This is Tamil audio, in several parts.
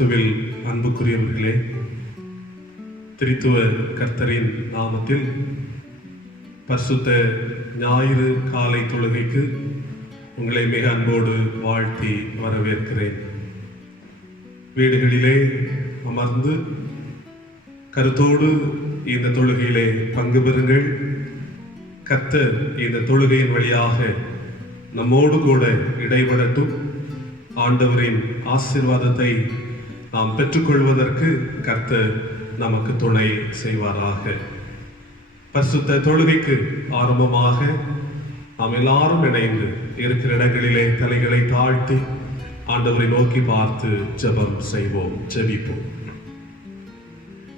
கிறிஸ்துவில் அன்புக்குரியவர்களே, திரித்துவ கர்த்தரின் நாமத்தில் பரிசுத்த ஞாயிறு காலை தொழுகைக்கு உங்களை மிக அன்போடு வாழ்த்தி வரவேற்கிறேன். வீடுகளிலே அமர்ந்து கருத்தோடு இந்த தொழுகையிலே பங்கு பெறுங்கள். கர்த்தர் இந்த தொழுகையின் வழியாக நம்மோடு கூட இடைபடட்டும். ஆண்டவரின் ஆசீர்வாதத்தை நாம் பெற்றுக்கொள்வதற்கு கர்த்தர் நமக்கு துணை செய்வாராக. பரிசுத்த தொழுகைக்கு ஆரம்பமாக நாம் எல்லாரும் இணைந்து இருக்கிற இடங்களிலே தலைகளை தாழ்த்தி ஆண்டவரை நோக்கி பார்த்து ஜெபம் செய்வோம், ஜெபிப்போம்.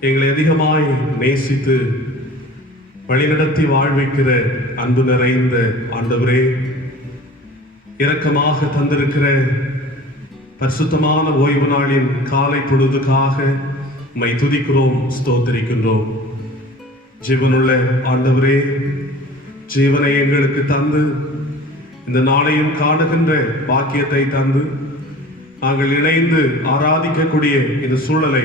எங்களை அதிகமாய் நேசித்து வழிநடத்தி வாழ்விக்கிற அன்பு நிறைந்த ஆண்டவரே, இரக்கமாக தந்திருக்கிற பரிசுத்தமான ஓய்வு நாளின் காலை பொழுதுக்காக உம்மை துதிக்கிறோம், ஸ்தோத்திரிக்கின்றோம். ஜீவனுள்ள ஆண்டவரே, ஜீவனை எங்களுக்கு தந்து இந்த நாளையும் காணுகின்ற பாக்கியத்தை தந்து நாங்கள் இணைந்து ஆராதிக்கக்கூடிய இந்த சூழலை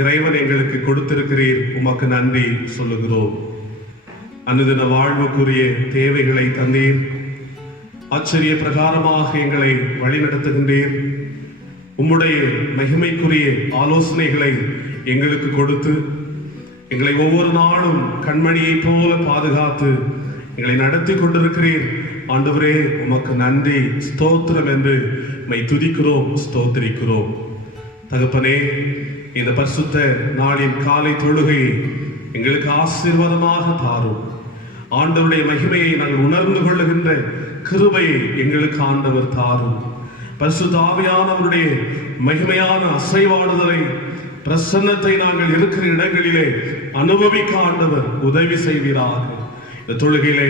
இறைவன் எங்களுக்கு கொடுத்திருக்கிறீர். உமக்கு நன்றி சொல்லுகிறோம். அனுதின வாழ்வுக்குரிய தேவைகளை தந்தீர். ஆச்சரிய பிரகாரமாக எங்களை வழிநடத்துகின்றீர். உம்முடைய மகிமைக்குரிய ஆலோசனைகளை எங்களுக்கு கொடுத்து எங்களை ஒவ்வொரு நாளும் கண்மணியை போல பாதுகாத்து எங்களை நடத்தி கொண்டிருக்கிறீர். ஆண்டவரே, உமக்கு நன்றி, ஸ்தோத்திரம் என்று உம்மை துதிக்கிறோம், ஸ்தோத்திரிக்கிறோம். தகப்பனே, இந்த பரிசுத்த நாளின் காலை தொழுகையை எங்களுக்கு ஆசீர்வாதமாக தாரும். ஆண்டவருடைய மகிமையை நாங்கள் உணர்ந்து கொள்ளுகின்ற கிருபையை எங்களுக்கு ஆண்டவர் தாரும். பரிசுத்த ஆவியானவருடைய மகிமையான அசைவாடுதலை, பிரசன்னத்தை நாங்கள் இருக்கிற இடங்களிலே அனுபவிக்க ஆண்டவர் உதவி செய்வீராக. இந்த தொழுகையிலே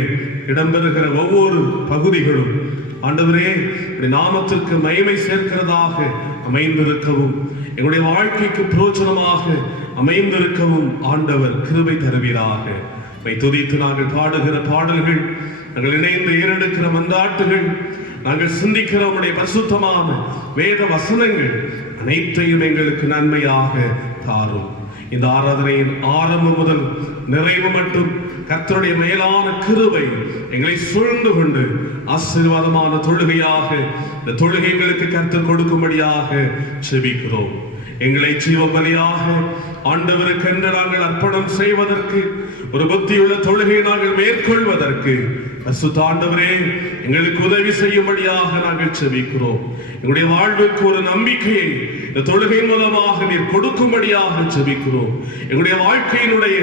இடம்பெறுகிற ஒவ்வொரு பகுதிகளும் ஆண்டவரே நாமத்திற்கு மகிமை சேர்க்கிறதாக அமைந்திருக்கவும், எங்களுடைய வாழ்க்கைக்கு பிரயோஜனமாக அமைந்திருக்கவும் ஆண்டவர் கிருபை தருவீராக. துதித்து நாங்கள் பாடுகிற பாடல்கள், நாங்கள் இணைந்து ஏறெடுக்கிற மன்றாட்டுகள், நாங்கள் சிந்திக்கிற உம்முடைய பரிசுத்தமான வேத வசனங்கள் அனைத்தையும் எங்களுக்கு நன்மையாக தாரும். இந்த ஆராதனையின் ஆரம்பம் முதல் நிறைவு மட்டும் கர்த்தருடைய மேலான கிருபை எங்களை சூழ்ந்து கொண்டு ஆசீர்வாதமான தொழுகையாக இந்த தொழுகைகளுக்கு கர்த்தர் கொடுக்கும்படியாக செபிக்கிறோம். எங்களை ஜீவ பலியாக ஆண்டவருக்கென்று நாங்கள் அர்ப்பணம் செய்வதற்கு, ஒரு புத்தியுள்ள தொழுகையை நாங்கள் மேற்கொள்வதற்கு பரிசுத்த ஆண்டவரே எங்களுக்கு உதவி செய்யும்படியாக நாங்கள் செபிக்கிறோம். எங்களுடைய வாழ்வுக்கு ஒரு நம்பிக்கையை இந்த தொழுகை மூலமாக நீர் கொடுக்கும்படியாக செபிக்கிறோம். எங்களுடைய வாழ்க்கையினுடைய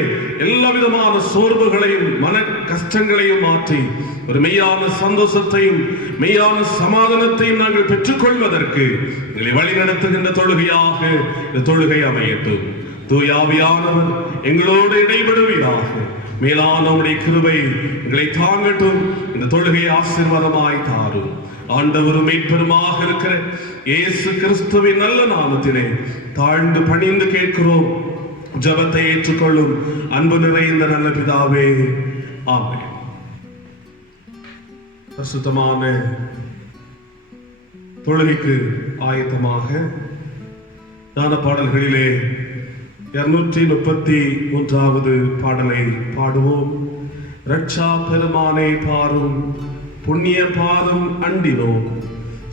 எல்லா விதமான சோர்வுகளையும் மன கஷ்டங்களையும் மாற்றி ஒரு மெய்யான சந்தோஷத்தையும் மெய்யான சமாதானத்தையும் நாங்கள் பெற்றுக்கொள்வதற்கு எங்களை வழி நடத்துகின்ற தொழுகையாக இந்த தொழுகை அமையட்டும். தூய ஆவியானவர் எங்களோடு இடைபடுவீராக. மேலான உம்முடைய கிருபை எங்களை தாங்கட்டும். இந்த தொழுகை ஆசீர்வாதமாய் தாரும். ஆண்டவரும் மீட்பெருமாக இருக்கிற இயேசு கிறிஸ்துவின் நல்ல நாமத்திலே தாழ்ந்து பணிந்து கேட்கிறோம். ஜெபத்தை ஏற்றுக்கொள்ளும் அன்பு நிறைந்த நல்ல பிதாவே, ஆமென். பரிசுத்தமான தொழுகைக்கு ஆயத்தமாக ஞான பாடல்களிலே 233வது பாடலை பாடுவோம். ரட்சா பெருமானை பாரும், புண்ணிய பாதம் அண்டினோம்,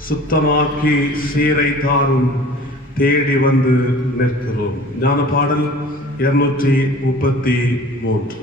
சுத்தமாக்கி சீரை தாரும், தேடி வந்து நிற்கிறோம். ஞான பாடல் 233.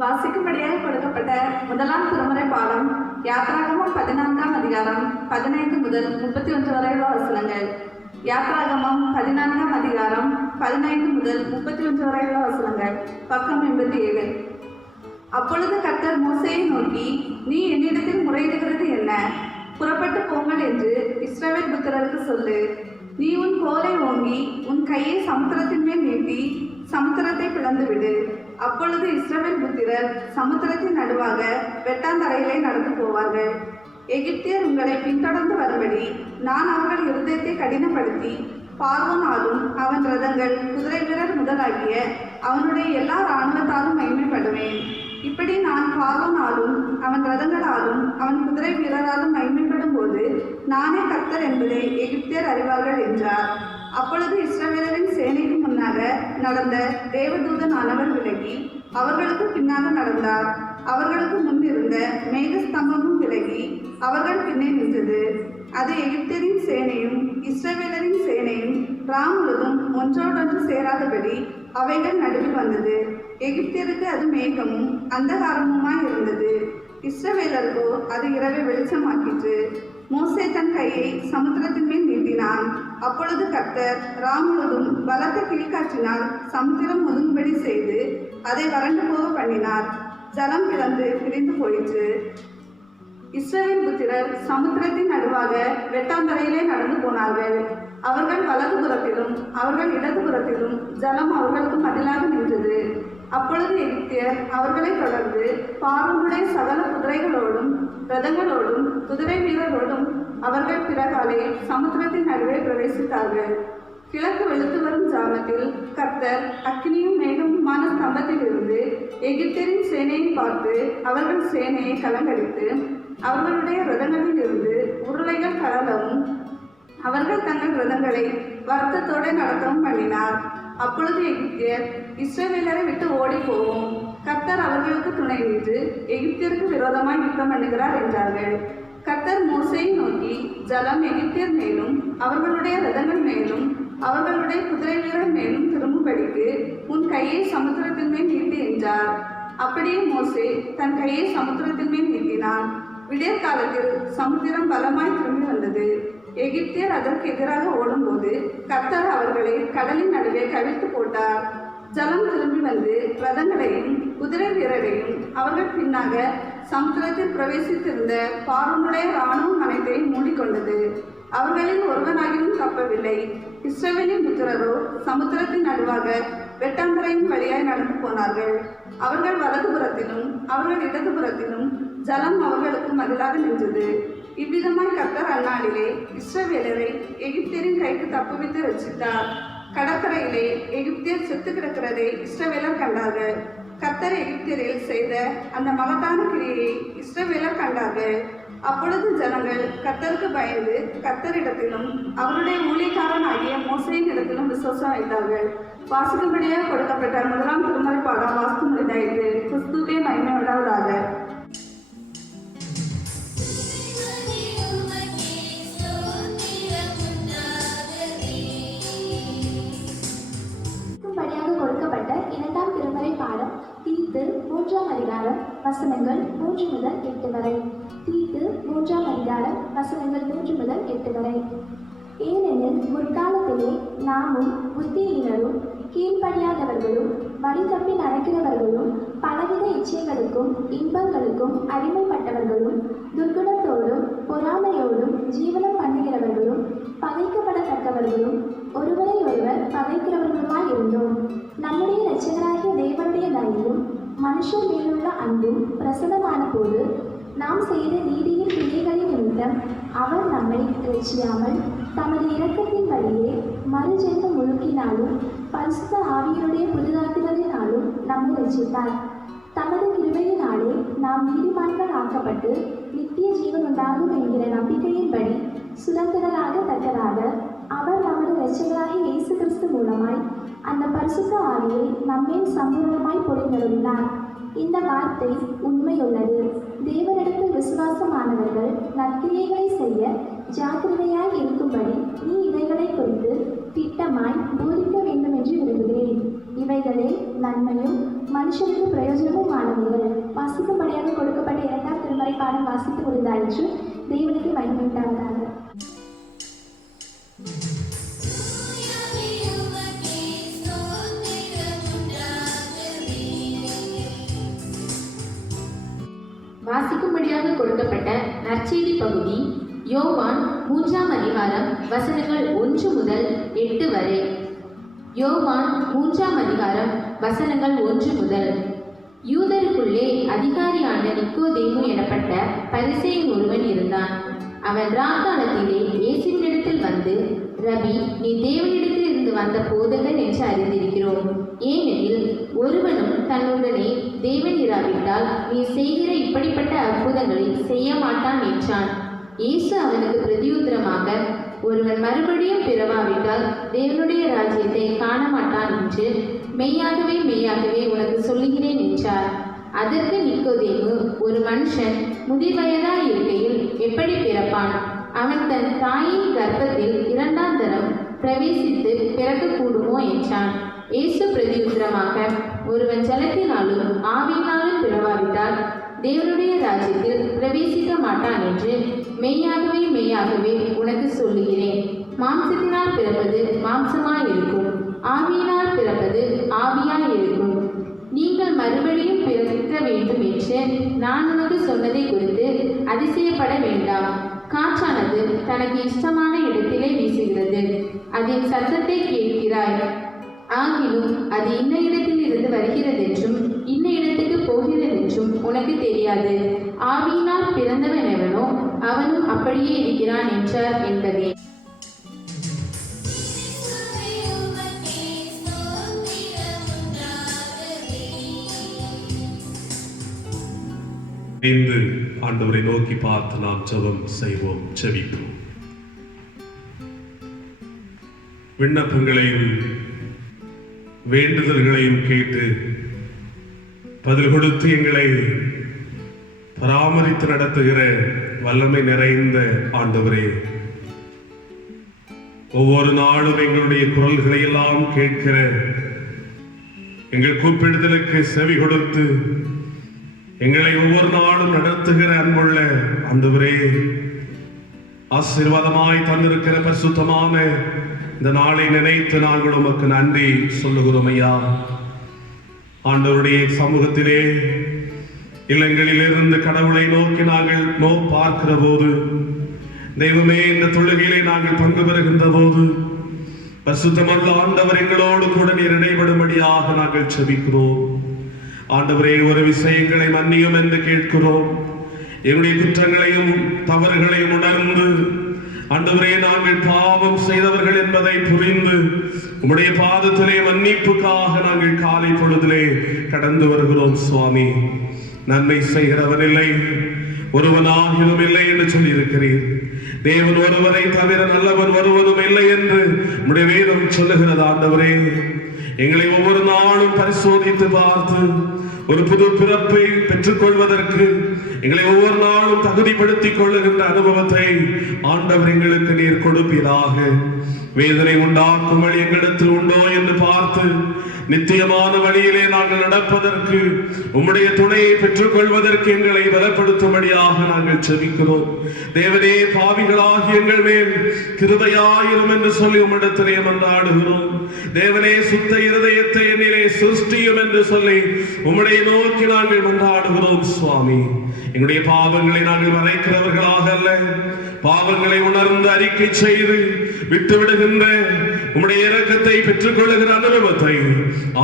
வாசிக்கும்படியாக கொடுக்கப்பட்ட முதலாம் திருமுறை பாடம் யாத்ராகமம் 14ஆம் அதிகாரம் 15 முதல் 31 வரையுள்ள வசனங்கள். யாத்ராகமம் 14ஆம் அதிகாரம் 15 முதல் 31 வரையுள்ள வசனங்கள். பக்கம் 87. அப்பொழுது கர்த்தர் மோசேயை நோக்கி, நீ என்னிடத்தில் முறையிடுகிறது என்ன? புறப்பட்டு போங்கள் என்று இஸ்ரவேல் புத்திரருக்கு சொல்லு. நீ உன் கோலை ஓங்கி உன் கையை சமுத்திரத்தின் மேல் நீட்டி சமுத்திரத்தை பிளந்துவிடு. அப்பொழுது இஸ்ரவேல் புத்திரர் சமுத்திரத்தின் நடுவாக வெட்டாந்தரையிலே நடந்து போவார்கள். எகிப்தியர் உங்களை பின்தொடர்ந்து வரும்படி நான் அவர்கள் இருதயத்தை கடினப்படுத்தி பார்வோனாலும் அவன் ரதங்கள் குதிரை வீரர் முதலாகிய அவனுடைய எல்லா இராணுவத்தாலும் மகிமைப்படுவேன். இப்படி நான் பார்வோனாலும் அவன் ரதங்களாலும் அவன் குதிரை வீரராலும் மகிமைப்படும் போது நானே கர்த்தர் என்பதை எகிப்தியர் அறிவார்கள் என்றார். அப்பொழுது இஸ்ரவேலரின் சேனைக்கு முன்னாக நடந்த தேவதூதனானவர் விலகி அவர்களுக்கு பின்னாக நடந்தார். அவர்களுக்கு முன்னிருந்த மேகஸ்தம்பமும் விலகி அவர்கள் பின்னே நின்றது. அது எகிப்தியரின் சேனையும் இஸ்ரவேலரின் சேனையும் முழுதும் ஒன்றோடொன்று சேராதபடி அவைகள் நடுவில் வந்தது. எகிப்தியருக்கு அது மேகமும் அந்தகாரமுமாய் இருந்தது. இஸ்ரவேலருக்கோ அது இரவை வெளிச்சமாக்கிற்று. மோசே தன் கையை சமுத்திரத்தின் மேல் நீட்டினான். அப்பொழுது கர்த்தர் முழுதும் பலத்த கீழ்காற்றினால் சமுத்திரம் ஒதுங்கும்படி செய்து அதை வறண்டு போக பண்ணினார். ஜலம் பிரிந்து போயிற்று. இஸ்ரவேல் புத்திரர் சமுத்திரத்தின் நடுவாக வெட்டாந்தரையிலே நடந்து போனார்கள். அவர்கள் வலது புறத்திலும் அவர்கள் இடது புறத்திலும் ஜலம் அவர்களுக்கு மதிலாக நின்றது. அப்பொழுது எகிப்தியர் அவர்களை தொடர்ந்து பார்வோனுடைய சகல குதிரைகளோடும் ரதங்களோடும் குதிரை வீரரோடும் அவர்கள் பிறகாலே சமுத்திரத்தின் நடுவே பிரவேசித்தார்கள். கிழக்கு வெளுத்து வரும் ஜாமத்தில் கர்த்தர் அக்கினியும் மேகமுமான ஸ்தம்பத்திலிருந்து எகிப்தியரின் சேனையை பார்த்து அவர்கள் சேனையை கலங்கடித்து அவர்களுடைய ரதங்களில் இருந்து உருளைகள் கடலவும் அவர்கள் தங்கள் ரதங்களை வருத்தத்தோடு நடத்தவும் பண்ணினார். அப்பொழுது எகிப்தியர் இஸ்ரவேலரை விட்டு ஓடி போவோம், கர்த்தர் அவர்களுக்கு துணை நின்று எகிப்தியருக்கு விரோதமாய் யுத்தம் பண்ணுகிறார் என்றார்கள். கர்த்தர் மோசேயை நோக்கி, ஜலம் எகிப்தியர் மேலும் அவர்களுடைய ரதங்கள் மேலும் அவர்களுடைய குதிரை வீரர் மேலும் திரும்பும்படிக்கு உன் கையை சமுத்திரத்தின் மேல் நீட்டு என்றார். அப்படியே மோசே தன் கையை சமுத்திரத்தின் மேல் நீட்டினான். விடியற் காலத்தில் சமுத்திரம் பலமாய் திரும்பி வந்தது. எகிப்தியர் அதற்கு எதிராக ஓடும்போது கர்த்தர் அவர்களை கடலின் நடுவே கவிழ்த்து போட்டார். ஜலம் திரும்பி வந்து ரதங்களையும் குதிரை வீரரையும் அவர்கள் பின்னாக சமுத்திரத்தில் பிரவேசித்திருந்த பார்வோனுடைய இராணுவம் அனைத்தையும் மூடிக்கொண்டது. அவர்களில் ஒருவனாகிலும் தப்பவில்லை. இஸ்ரவேலின் புத்திரரோ சமுத்திரத்தின் நடுவாக வெட்டாந்தரையின் வழியாய் நடந்து போனார்கள். அவர்கள் வலதுபுறத்திலும் அவர்கள் இடதுபுறத்திலும் ஜலம் அவர்களுக்கு மதிலாக நின்றது. இவ்விதமாய் கர்த்தர் அந்நாளிலே இஸ்ரவேலரை எகிப்தியரின் கைக்கு தப்புவித்து ரட்சித்தார். கடற்கரையிலே எகிப்தியர் செத்து கிடக்கிறதை இஸ்ரவேலர் கண்டார்கள். கர்த்தர் எகிப்தியரில் செய்த அந்த மகத்தான கிரியையை இஸ்ரவேலர் கண்டார்கள். அப்பொழுது ஜனங்கள் கர்த்தருக்கு பயந்து கர்த்தரிடத்திலும் அவருடைய ஊழியக்காரனாகிய மோசேயின் இடத்திலும் விசுவாசம் வைத்தார்கள். வாசிக்கும்படியாக கொடுக்கப்பட்ட முதலாம் திருமுறை பாடம் வாசித்து முடிந்தாயிற்று. கிறிஸ்துவே மகிமை உண்டாவதாக. இரண்டாம் திருமறை பாடம் தீத்து 3ஆம் அதிகாரம் வசனங்கள் 3 முதல் 8 வரை. தீத்து 3ஆம் அதிகாரம் வசனங்கள் 3 முதல் 8 வரை. ஏனெனில் முற்காலத்திலே நாமும் புத்தியினரும் கீழ்ப்படியாதவர்களும் வழி தப்பி நடக்கிறவர்களும் பலவித இச்சைகளுக்கும் இன்பங்களுக்கும் அடிமைப்பட்டவர்களும் துர்குணத்தோடும் பொறாமையோடும் ஜீவனம் பண்ணுகிறவர்களும் பகைக்கப்படத்தக்கவர்களும் ஒருவரை ஒருவர் பகைக்கிறவர்களுமாய் இருந்தோம். நம்முடைய இரட்சகராகிய தேவனுடைய தயவும் மனுஷர் மேலுள்ள அன்பும் பிரசன்னமான போது நாம் செய்த நீதியின் கிரியைகளின் நிமித்தம் அவர் நம்மை இரட்சியாமல் தமது இரக்கத்தின் வழியே மறுஜென்ம முழுக்கினாலும் பரிசுத்த ஆவியருடைய புதிதாக்குதலினாலும் நம்மை இரட்சித்தார். தமது கிருபையினாலே நாம் நீதிமான்கள் ஆக்கப்பட்டு நித்திய ஜீவன் உண்டாகும் என்கிற நம்பிக்கையின்படி சுதந்திரராக தக்கதாக அவர் நமது இரட்சகராகிய இயேசு கிறிஸ்து மூலமாய் அந்த பரிசுத்த ஆவியை நம்மேல் சம்பூர்ணமாய் பொழிந்தருளினார். இந்த வார்த்தை உண்மையுள்ளது. தேவனிடத்தில் விசுவாசமானவர்கள் நற்கிரியைகளை செய்ய ஜாக்கிரதையாய் இருக்கும்படி நீ இவைகளை குறித்து திட்டமாய் போதிக்க வேண்டும் என்று விரும்புகிறேன். இவைகளே நன்மையும் மனுஷனுக்கு பிரயோஜனமுமானவைகள். வாசிக்கும்படியாக கொடுக்கப்பட்ட இரண்டாம் திருமறை பாடம் வாசித்து முடிந்தாயிற்று. தேவனுக்கு மகிமை உண்டாவதாக. வாசிக்கும்படியாக கொடுக்கப்பட்ட நற்செய்தி பகுதி யோவான் 3ஆம் அதிகாரம் வசனங்கள் 1 முதல் 8 வரை. யோவான் 3ஆம் அதிகாரம் வசனங்கள் 1 முதல். யூதருக்குள்ளே அதிகாரியான நிக்கோதேமு எனப்பட்ட பரிசேயன் ஒருவன் இருந்தான். அவன் ராக்காலத்திலே இயேசுவினிடத்தில் வந்து, ரபி, நீ தேவனிடத்தில் இருந்து வந்த போதகன் என்று அறிந்திருக்கிறோம். ஏனெனில் ஒருவனும் தன்னுடனே தேவன் இராவிட்டால் நீ செய்கிற இப்படிப்பட்ட அற்புதங்களை செய்ய மாட்டான் என்றான். இயேசு அவனுக்கு பிரதியுத்தரமாக, ஒருவன் மறுபடியும் பிறவாவிட்டால் தேவனுடைய ராஜ்யத்தை காண மாட்டான் என்று மெய்யாகவே மெய்யாகவே உனக்கு சொல்லுகிறேன் என்றார். அதற்கு நிக்கோதேமு, ஒரு மனுஷன் முதிர்வயதாய் இருக்கையில் எப்படி பிறப்பான்? அவன் தன் தாயின் கர்ப்பத்தில் 2ஆம் தரம் பிரவேசித்து பிறக்கக்கூடுமோ என்றான். இயேசு பிரதியுத்தரமாக, ஒருவன் ஜலத்தினாலும் ஆவியினாலும் பிறவாவிட்டால் தேவனுடைய ராஜ்யத்தில் பிரவேசிக்க மாட்டான் என்று மெய்யாகவே மெய்யாகவே உனக்கு சொல்லுகிறேன். மாம்சத்தினால் பிறப்பது மாம்சமாயிருக்கும், ஆவியினால் பிறப்பது ஆவியாயிருக்கும். நீங்கள் மறுபடியும் பிறக்க வேண்டும் என்று நான் உனக்கு சொன்னதை குறித்து அதிசயப்பட வேண்டாம். காற்றானது தனக்கு இஷ்டமான இடத்திலே வீசுகிறது, அதன் சத்தத்தை கேட்கிறாய், ஆகிலும் அது இன்ன இடத்தில் இருந்து வருகிறதென்றும் இன்ன இடத்துக்கு போகிறதென்றும் உனக்கு தெரியாது. ஆவியினால் பிறந்தவன் எவனோ அவனும் அப்படியே இருக்கிறான் என்றார் என்பதே. ஆண்டவரை நோக்கி பார்த்து நாம் ஜெபம் செய்வோம், ஜெபிப்போம். விண்ணப்பங்களையும் வேண்டுதல்களையும் கேட்டு பதில் கொடுத்து எங்களை பராமரித்து நடத்துகிற வல்லமை நிறைந்த ஆண்டவரே, ஒவ்வொரு நாளும் எங்களுடைய குரல்களை எல்லாம் கேட்கிற, எங்கள் கூப்பிடுதலுக்கு செவி கொடுத்து எங்களை ஒவ்வொரு நாளும் நடத்துகிற அன்புள்ள ஆண்டவரே, ஆசீர்வாதமாய் தந்திருக்கிற பரிசுத்தமான இந்த நாளை நினைத்து நாங்கள் உமக்கு நன்றி சொல்லுகிறோம் ஐயா. ஆண்டவருடைய சமூகத்திலே இல்லங்களில் இருந்து கடவுளை நோக்கி நாங்கள் பார்க்கிற போது, தெய்வமே, இந்த தொழுகையிலே நாங்கள் பங்கு பெறுகின்ற போது பரிசுத்தமல்ல ஆண்டவர் எங்களோடு கூட நீர் இடைபடும்படியாக நாங்கள் செபிக்கிறோம். ஆண்டவரே, ஒரு விஷயங்களை மன்னியும் என்று கேட்கிறோம். எங்களுடைய குற்றங்களையும் தவறுகளையும் உணர்ந்து ஆண்டவரே, நாங்கள் பாவம் செய்தவர்கள் என்பதை புரிந்து உம்முடைய பாதத்திலே மன்னிப்புக்காக நாங்கள் காலை பொழுதிலே கடந்து வருகிறோம். சுவாமி, நன்மை செய்கிறவன் இல்லை, ஒருவனாகிலும் இல்லை என்று சொல்லி இருக்கிறீர். தேவன் ஒருவரை தவிர நல்லவன் ஒருவனும் இல்லை என்று உம்முடைய வேதம் சொல்லுகிறது. ஆண்டவரே, எங்களை ஒவ்வொரு நாளும் பரிசோதித்து பார்த்து ஒரு புது பிறப்பை பெற்றுக் கொள்வதற்கு எங்களை ஒவ்வொரு நாளும் தகுதிப்படுத்திக் கொள்ளுகின்ற அனுபவத்தை ஆண்டவர் எங்களுக்கு நீர் கொடுப்பீராக. வேதனை உண்டாக்கும் வழி எங்களிடத்தில் உண்டோ என்று பார்த்து நித்தியமான வழியிலே நாங்கள் நடப்பதற்கு உம்முடைய துணையை பெற்றுக் கொள்வதற்கு எங்களை பலப்படுத்தும்படியாக நாங்கள் செபிக்கிறோம். தேவனே, பாவிகளாகி எங்கள் மேல் கிருபையாயிரும் என்று சொல்லி உம்மிடத்திலே மன்றாடுகிறோம். தேவனே, சுத்த இருதயத்தை என்னிலே சிருஷ்டியும் என்று சொல்லி உம்முடைய நோக்கி நாங்கள் மன்றாடுகிறோம். சுவாமி, எங்களுடைய பாவங்களை நாங்கள் மறைக்கிறவர்களாக அல்ல, பாவங்களை உணர்ந்து அறிக்கை செய்து விட்டுவிடுகின்ற உம்முடைய இரக்கத்தை பெற்றுக் கொள்ளுகிற அனுபவத்தை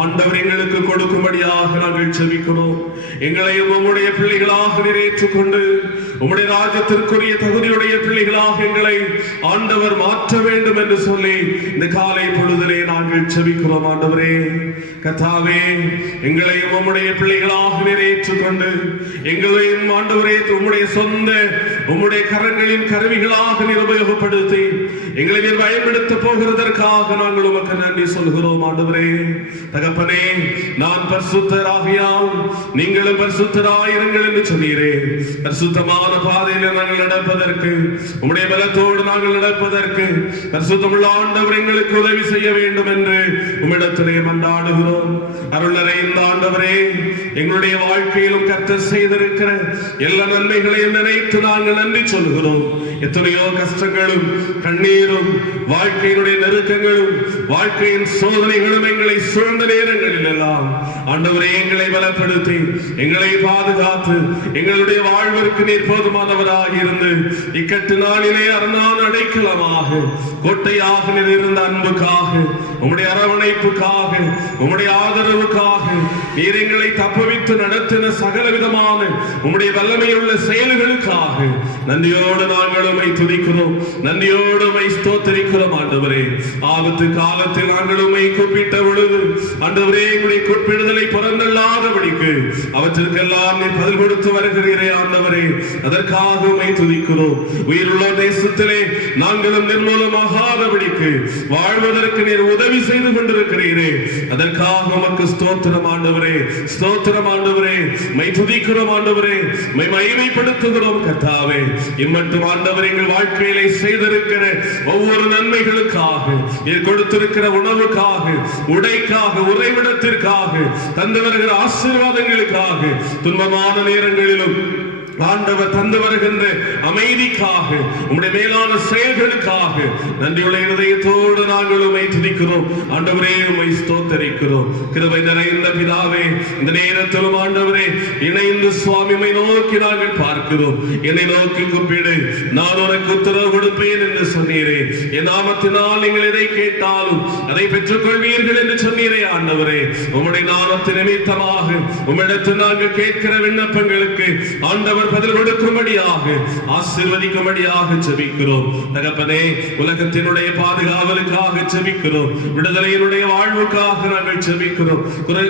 ஆண்டவர் எங்களுக்கு கொடுக்கும்படியாக நாங்கள் செபிக்கிறோம். எங்களையும் உம்முடைய பிள்ளைகளாக நிறைவேற்றிக் கொண்டு உம்முடைய ராஜ்யத்திற்குரிய தகுதியுடைய பிள்ளைகளாக எங்களை ஆண்டவர் மாற்ற வேண்டும் என்று சொல்லி இந்த காலை பொழுதிலே நாங்கள் செபிக்கிறோம். ஆண்டவரே, கர்த்தாவே, எங்களையும் உம்முடைய பிள்ளைகளாக நிறைவேற்றிக் கொண்டு எங்களையும் ஆண்டவரே உம்முடைய சொந்த உம்முடைய கரங்களின் கருவிகளாக உபயோகப்படுத்தி எங்களை நீர் பயன்படுத்த போகிறதற்காக கிருபைக்காக நாங்கள் உமக்கு நன்றி சொல்கிறோம் ஆண்டவரே. தகப்பனே, நான் பரிசுத்தராகியால் நீங்களும் பரிசுத்தராயிருங்கள் என்று சொன்னீரே. பரிசுத்தமான பாதையில நாங்கள் நடப்பதற்கு, உம்முடைய பலத்தோடு நாங்கள் நடப்பதற்கு பரிசுத்தமுள்ள ஆண்டவர் எங்களுக்கு உதவி செய்ய வேண்டும் என்று உம்மிடத்திலே மன்றாடுகிறோம். அருள் நிறைந்த ஆண்டவரே, எங்களுடைய வாழ்க்கையிலும் கர்த்தர் செய்திருக்கிற எல்லா நன்மைகளையும் நினைத்து நாங்கள் நன்றி சொல்கிறோம். எத்தனையோ கஷ்டங்களும் கண்ணீரும் வாழ்க்கையினுடைய நெருக்கங்களும் வாழ்க்கையின் சோதனைகளும் எங்களை சூழ்ந்த நேரங்களில் எல்லாம் ஆண்டவரே எங்களை பலப்படுத்தி எங்களை பாதுகாத்து எங்களுடைய வாழ்விற்கு நீர் போதுமானவராக இருந்து இக்கட்டு நாளிலே அரணான அடைக்கலமாக கோட்டையாக இருந்த அன்புக்காக, உம்முடைய அரவணைப்புக்காக, உம்முடைய ஆதரவுக்காக, நீர் எங்களை தப்புவித்து நடத்தின சகல விதமான உம்முடைய வல்லமையுள்ள செயல்களுக்காக நன்றியோடு நாங்கள் உம்மை துதிக்கிறோம், நன்றியோடு உம்மை ஸ்தோத்திரிக்கிறோம் ஆண்டவரே. ஆபத்து காலத்தில் நாங்கள் உம்மை கூப்பிட்ட பொழுது ஆண்டவரே எங்களுடைய கூப்பிடுதலை புறந்தள்ளாதபடிக்கு அவற்றிற்கெல்லாம் நீர் பதில் கொடுத்து வருகிறீரே ஆண்டவரே. அதற்காக உம்மை துதிக்கிறோம். உயிருள்ள தேசத்திலே நாங்களும் நிர்மூலமாகாதபடிக்கு வாழ்வதற்கு நீர் உதவி செய்து கொண்டிருக்கிறீரே. அதற்காக உமக்கு ஸ்தோத்திரம் ஆண்டவரே, ஸ்தோத்திரம் ஆண்டவரே. மை துதிக்கிறோம் ஆண்டவரே, மை மகிமைப்படுத்துகிறோம் கர்த்தாவே. இம்மட்டும் ஆண்டவர் எங்கள் வாழ்க்கையிலே செய்திருக்கிற ஒவ்வொரு நன்மைகளுக்காக, நீர் கொடுத்திருக்கிற உணவுக்காக, உடைக்காக, உறைவிடத்திற்காக, தந்து வருகிற ஆசீர்வாதங்களுக்காக, துன்பமான நேரங்களிலும் ஆண்டவர் தந்து வருகின்ற அமைதிக்காக, உம்முடைய மேலான செயல்களுக்காக நன்றியுள்ள இருதயத்தோடு நாங்கள் உம்மை துதிக்கிறோம் ஆண்டவரே. உம்மை ஸ்தோத்தரிக்கிறோம். கிருபை நிறைந்த பிதாவே, இந்த நேரத்திலும் ஆண்டவரே இணைந்து சுவாமியை நோக்கி நாங்கள் பார்க்கிறோம். என்னை நோக்கி கூப்பிடு, நான் உனக்கு உத்தரவு கொடுப்பேன் என்று சொன்னீரே. என் நாமத்தினால் நீங்கள் எதை கேட்டாலும் அதை பெற்றுக் கொள்வீர்கள் என்று சொன்னீரே ஆண்டவரே. உம்முடைய நாமத்தின் நிமித்தமாக உம்மிடத்தில் நாங்கள் கேட்கிற விண்ணப்பங்களுக்கு ஆண்டவர் பதில் கொடுக்கும்படியாக, ஆசீர்வதிக்கும்படியாக ஜெபிக்கிறோம் தகப்பனே. உலகத்தினுடைய பாதுகாவலுக்காக ஜெபிக்கிறோம், விடுதலையினுடைய வாழ்வுக்காக நாங்கள் ஜெபிக்கிறோம்.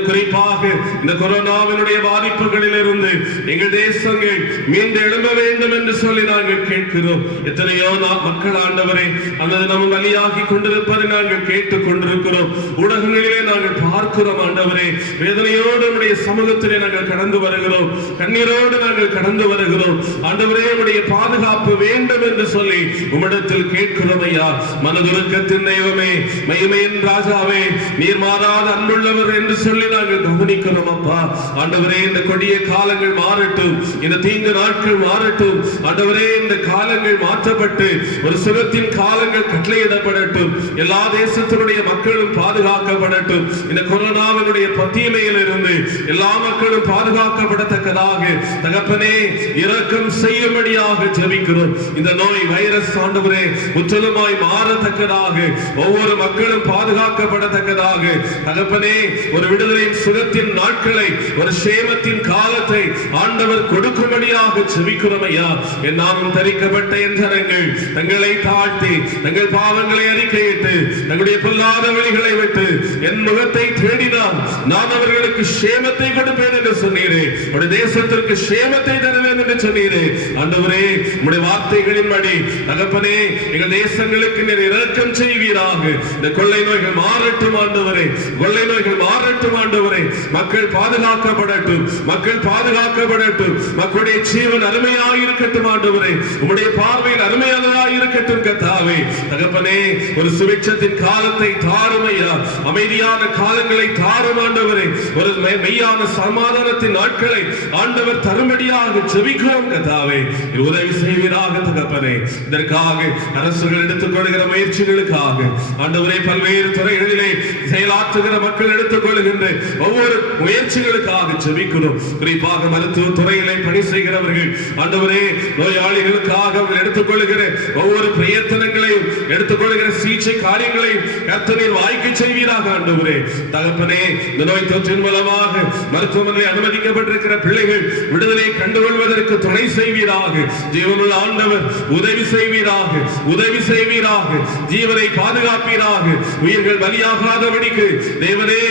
குறிப்பாக இந்த கொரோனாவினுடைய பாதிப்புகளில் இருந்து எங்கள் தேசங்கள் மீண்டு எழும்ப வேண்டும் என்று சொல்லி நாங்கள் கேட்கிறோம். எத்தனையோ மக்கள் ஆண்டவரே அல்லது நம்ம பலியாகி கொண்டிருப்பதை நாங்கள் கேட்டுக் கொண்டிருக்கிறோம், ஊடகங்களிலே நாங்கள் பார்க்கிறோம் ஆண்டவரே. வேதனையோடு நம்முடைய சமூகத்திலே நாங்கள் கடந்து வருகிறோம், கண்ணீரோடு நாங்கள் கடந்து வருகிறோம் ஆண்டவரே. உம்முடைய பாதுகாப்பு வேண்டும் என்று சொல்லி உம்மிடத்தில் கேட்கிறோம் ஐயா. மனதுருக்கத்தின் தெய்வமே, மகிமையின் ராஜாவே, நீர் மாறாத அன்புள்ளவர் என்று சொல்லி நாங்கள் கவனிக்கிறோம் அப்பா. ஆண்டவரே, இந்த கொடிய காலங்கள் மாறட்டும், இந்த தீங்கு நாட்கள் மாறட்டும் ஆண்டவரே. இந்த காலங்கள் மாற்றப்பட்டு ஒரு சுகத்தின் காலங்கள் கட்டளையிடப்படட்டும். எல்லா தேசத்தினுடைய மக்களும் பாதுகாக்கப்படட்டும். இந்த கொரோனாவினுடைய தீமையில் இருந்து எல்லா மக்களும் பாதுகாக்கப்படத்தக்கதாக தகப்பனே இரக்கம் செய்யும்படியாக ஜெபிக்கிறோம். இந்த நோய் வைரஸ் ஆண்டவரே முற்றிலுமாய் மாறத்தக்கதாக, ஒவ்வொரு மக்களும் பாதுகாக்கப்படத்தக்கதாக தகப்பனே ஒரு விடுதலையின் சுகத்தின் நாட்களை, ஒரு சேமத்தின் காலத்தை ஆண்டவர் கொடுக்கும்படியாக ஜெபிக்கிறோம் ஐயா. என் நாமம் தரிக்கப்பட்ட என் ஜனங்கள் தங்களை தாழ்த்தி தங்கள் பாவங்களை அறிக்கையிட்டு தங்களுடைய பொல்லாத வழிகளை விட்டு என் முகத்தை தேடினால் நான் அவர்களுக்கு சேமத்தை கொடுப்பேன் என்று சொன்னீரே. ஒரு தேசத்திற்கு சேமத்தை தருவேன் என்று சொன்னீரே ஆண்டவரே. உம்முடைய வார்த்தைகளின்படி தகப்பனே எங்கள் தேசங்களுக்கு நீர் இரக்கம் செய்வீராக. இந்த கொள்ளை நோய்கள் மாறட்டும் ஆண்டவரே, கொள்ளை நோய்கள் மாறட்டும் ஆண்டவரே. மக்கள் பாதுகாக்கப்படட்டும், மக்கள் பாதுகாக்கப்படட்டும். மக்களுடைய ஜீவன் அருமையாக இருக்கட்டும் ஆண்டவரே. உம்முடைய பார்வையில் அருமையானதாக இருக்கட்டும் கர்த்தாவே. தகப்பனே ஒரு சுவிட்சத்தின் காலத்தை தாரும் ஐயா, அமைதியான காலங்களை தாரும் ஆண்டவரே. ஒரு மெய்யான சமாதானத்தின் நாட்களை ஆண்டவர் தரும்படியாக ஜெபிக்கிறோம் கர்த்தாவே. உதவி செய்வீராக தகப்பனே. இதற்காக அரசுகள் எடுத்துக் கொள்கிற முயற்சிகளுக்காக ஆண்டவரே, பல்வேறு துறைகளிலே செயலாற்றுகிற மக்கள் எடுத்துக் கொள்கின்ற ஒவ்வொரு முயற்சிகளுக்காக ஜெபிக்கிறோம். குறிப்பாக மருத்துவ துறையிலே பணி செய்கிறவர்கள் ஆண்டவரே, நோயாளிகளுக்காக எடுத்துக் கொள்கிற ஒவ்வொரு பிரயத்தனங்களையும், எடுத்துக்கொள்கிற சிகிச்சை காரியங்களையும் கர்த்தர் வாய்க்க செய்வீராக ஆண்டவரே. தகப்பனே, இந்த நோய் தொற்றின் மூலமாக மருத்துவமனையில் அனுமதிக்கப்பட்டிருக்கிற பிள்ளைகள் விடுதலை கண்டுகொள்வதற்கு துணை செய்வீராக. ஜீவனுள்ள ஆண்டவர் உதவி செய்வீராக, உதவி செய்வீராக. ஜீவனை பாதுகாப்பீராக. உயிர்கள் பலியாகாதபடிக்கு தேவனே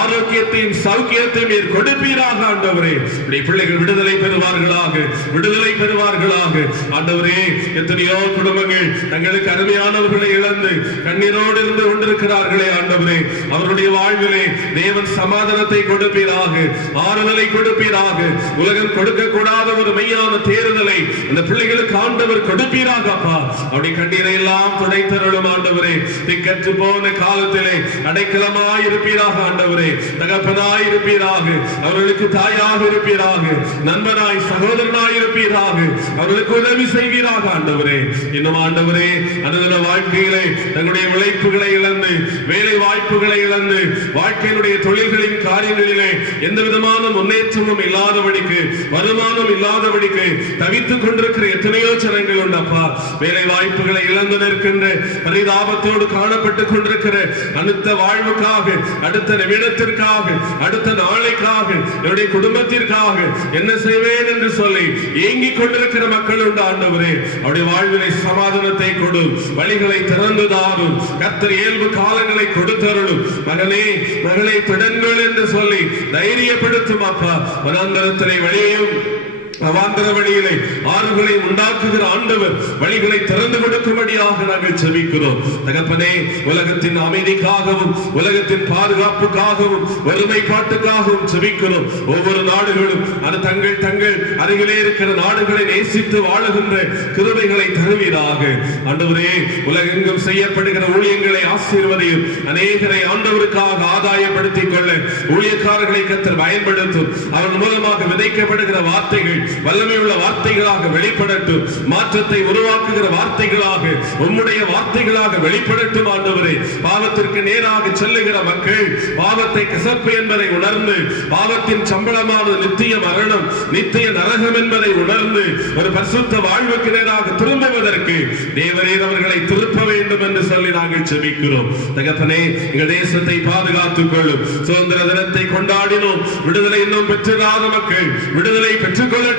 ஆரோக்கியத்தையும் சௌக்கியத்தையும் கொடுப்பீராக ஆண்டவரே. பிள்ளைகள் விடுதலை பெறுவார்களாக, விடுதலை பெறுவார்களாக ஆண்டவரே. எத்தனையோ குடும்பங்கள் தங்களுக்கு அருமையானவர்களை இழந்து கண்ணீரோடு இருந்து கொண்டிருக்கிறார்களே ஆண்டவரே, அவருடைய வாழ்விலே தேவன் சமாதானத்தை கொடுப்பீராக, ஆறுதலை கொடுப்பீராக. உலகம் கொடுக்க கூடாத ஒரு மெய்யான தேறுதலை அந்த பிள்ளைகளுக்கு ஆண்டவர் கொடுப்பீராக. அப்பா, அவருடைய கண்ணீரை எல்லாம் துடைத்தருளும் ஆண்டவரே. திக்கற்று போன காலத்திலே அடைக்கலமாய் இருப்பீராக ஆண்டவரே, தகப்பனாய் இருப்பீராக, அவர்களுக்கு தாயாக இருப்பீராக, நண்பனாய் சகோதரனாய் இருப்பீராக, அவர்களுக்கு உதவி செய்வீராக ஆண்டவரே. இன்னும் ஆண்டவரே, அனுதின வாழ்க்கையிலே தங்களுடைய உழைப்புகளை இழந்து, வேலை வாய்ப்புகளை இழந்து, வாழ்க்கையினுடைய தொழில்களின் காரியங்களிலே எந்த விதமான முன்னேற்றமும் இல்லாதபடிக்கு, வருமானம் இல்லாதபடிக்கு தவித்துக் கொண்டிருக்கிற எத்தனையோ ஜனங்கள் உண்டு அப்பா. வேலை வாய்ப்புகளை இழந்து நிற்கின்ற, பரிதாபத்தோடு காணப்பட்டுக் கொண்டிருக்கிற அடுத்த வாழ்வுக்காக, அடுத்த நிமிடத்திற்காக, அடுத்த நாளைக்காக, என்னுடைய குடும்பத்திற்காக என்ன செய்வேன் என்று சொல்லி ஏங்கிக் கொண்டிருக்கிற மக்கள் உண்டு ஆண்டவரே. அவருடைய வாழ்விலை சமாதானத்தை கொடு, வழிகளை திறந்து தாரும், கர்த்தர் இயல்பு காலங்களை கொடுத்தருளும். மகனே மகளே திடன்கள் என்று சொல்லி தைரியப்படுத்தும் அப்பா. வனாந்தரத்திலே வழியையும் அவாந்தர வழியிலே ஆறுகளை உண்டாக்குகிற ஆண்டவர் வழிகளை திறந்து கொடுக்கும்படியாக நாங்கள் ஜெபிக்கிறோம். தகப்பனே, உலகத்தின் அமைதிக்காகவும், உலகத்தின் பாதுகாப்புக்காகவும், ஒருமைப்பாட்டுக்காகவும் ஜெபிக்கிறோம். ஒவ்வொரு நாடுகளும் அது தங்கள் தங்கள் அருகிலே இருக்கிற நாடுகளை நேசித்து வாழுகின்ற கிருபைகளை தருவீராக ஆண்டவரே. உலகெங்கும் செய்யப்படுகிற ஊழியங்களை ஆசீர்வதியும். அநேகரை ஆண்டவருக்காக ஆதாயப்படுத்திக் கொள்ள ஊழியக்காரர்களை கர்த்தர் பயன்படுத்தும். அவன் மூலமாக விதைக்கப்படுகிற வார்த்தைகள் வல்லமையுள்ள வார்த்தைகளாக வெளிப்படட்டும். மாற்றத்தை உருவாக்குகிற வார்த்தைகளாக, உம்முடைய வார்த்தைகளாக வெளிப்படட்டும் ஆண்டவரே. பாவத்திற்கு நேராக செல்லுகிற மக்கள் பாவத்தை கசப்பு என்பதை உணர்ந்து, பாவத்தின் சம்பளமானது நித்திய மரணம், நித்திய நரகம் என்பதை உணர்ந்து ஒரு பரிசுத்த வாழ்வுக்கு நேராக திரும்புவதற்கு தேவரீர் அவர்களை திருப்ப வேண்டும் என்று சொல்லி நாங்கள் ஜெபிக்கிறோம். தகப்பனே, எங்கள் தேசத்தை பாதுகாத்துக் கொள்ளும். சுதந்திர தினத்தை கொண்டாடினோம். விடுதலை இன்னும் பெற்றிராத மக்கள் விடுதலை பெற்றுக்கொள்ள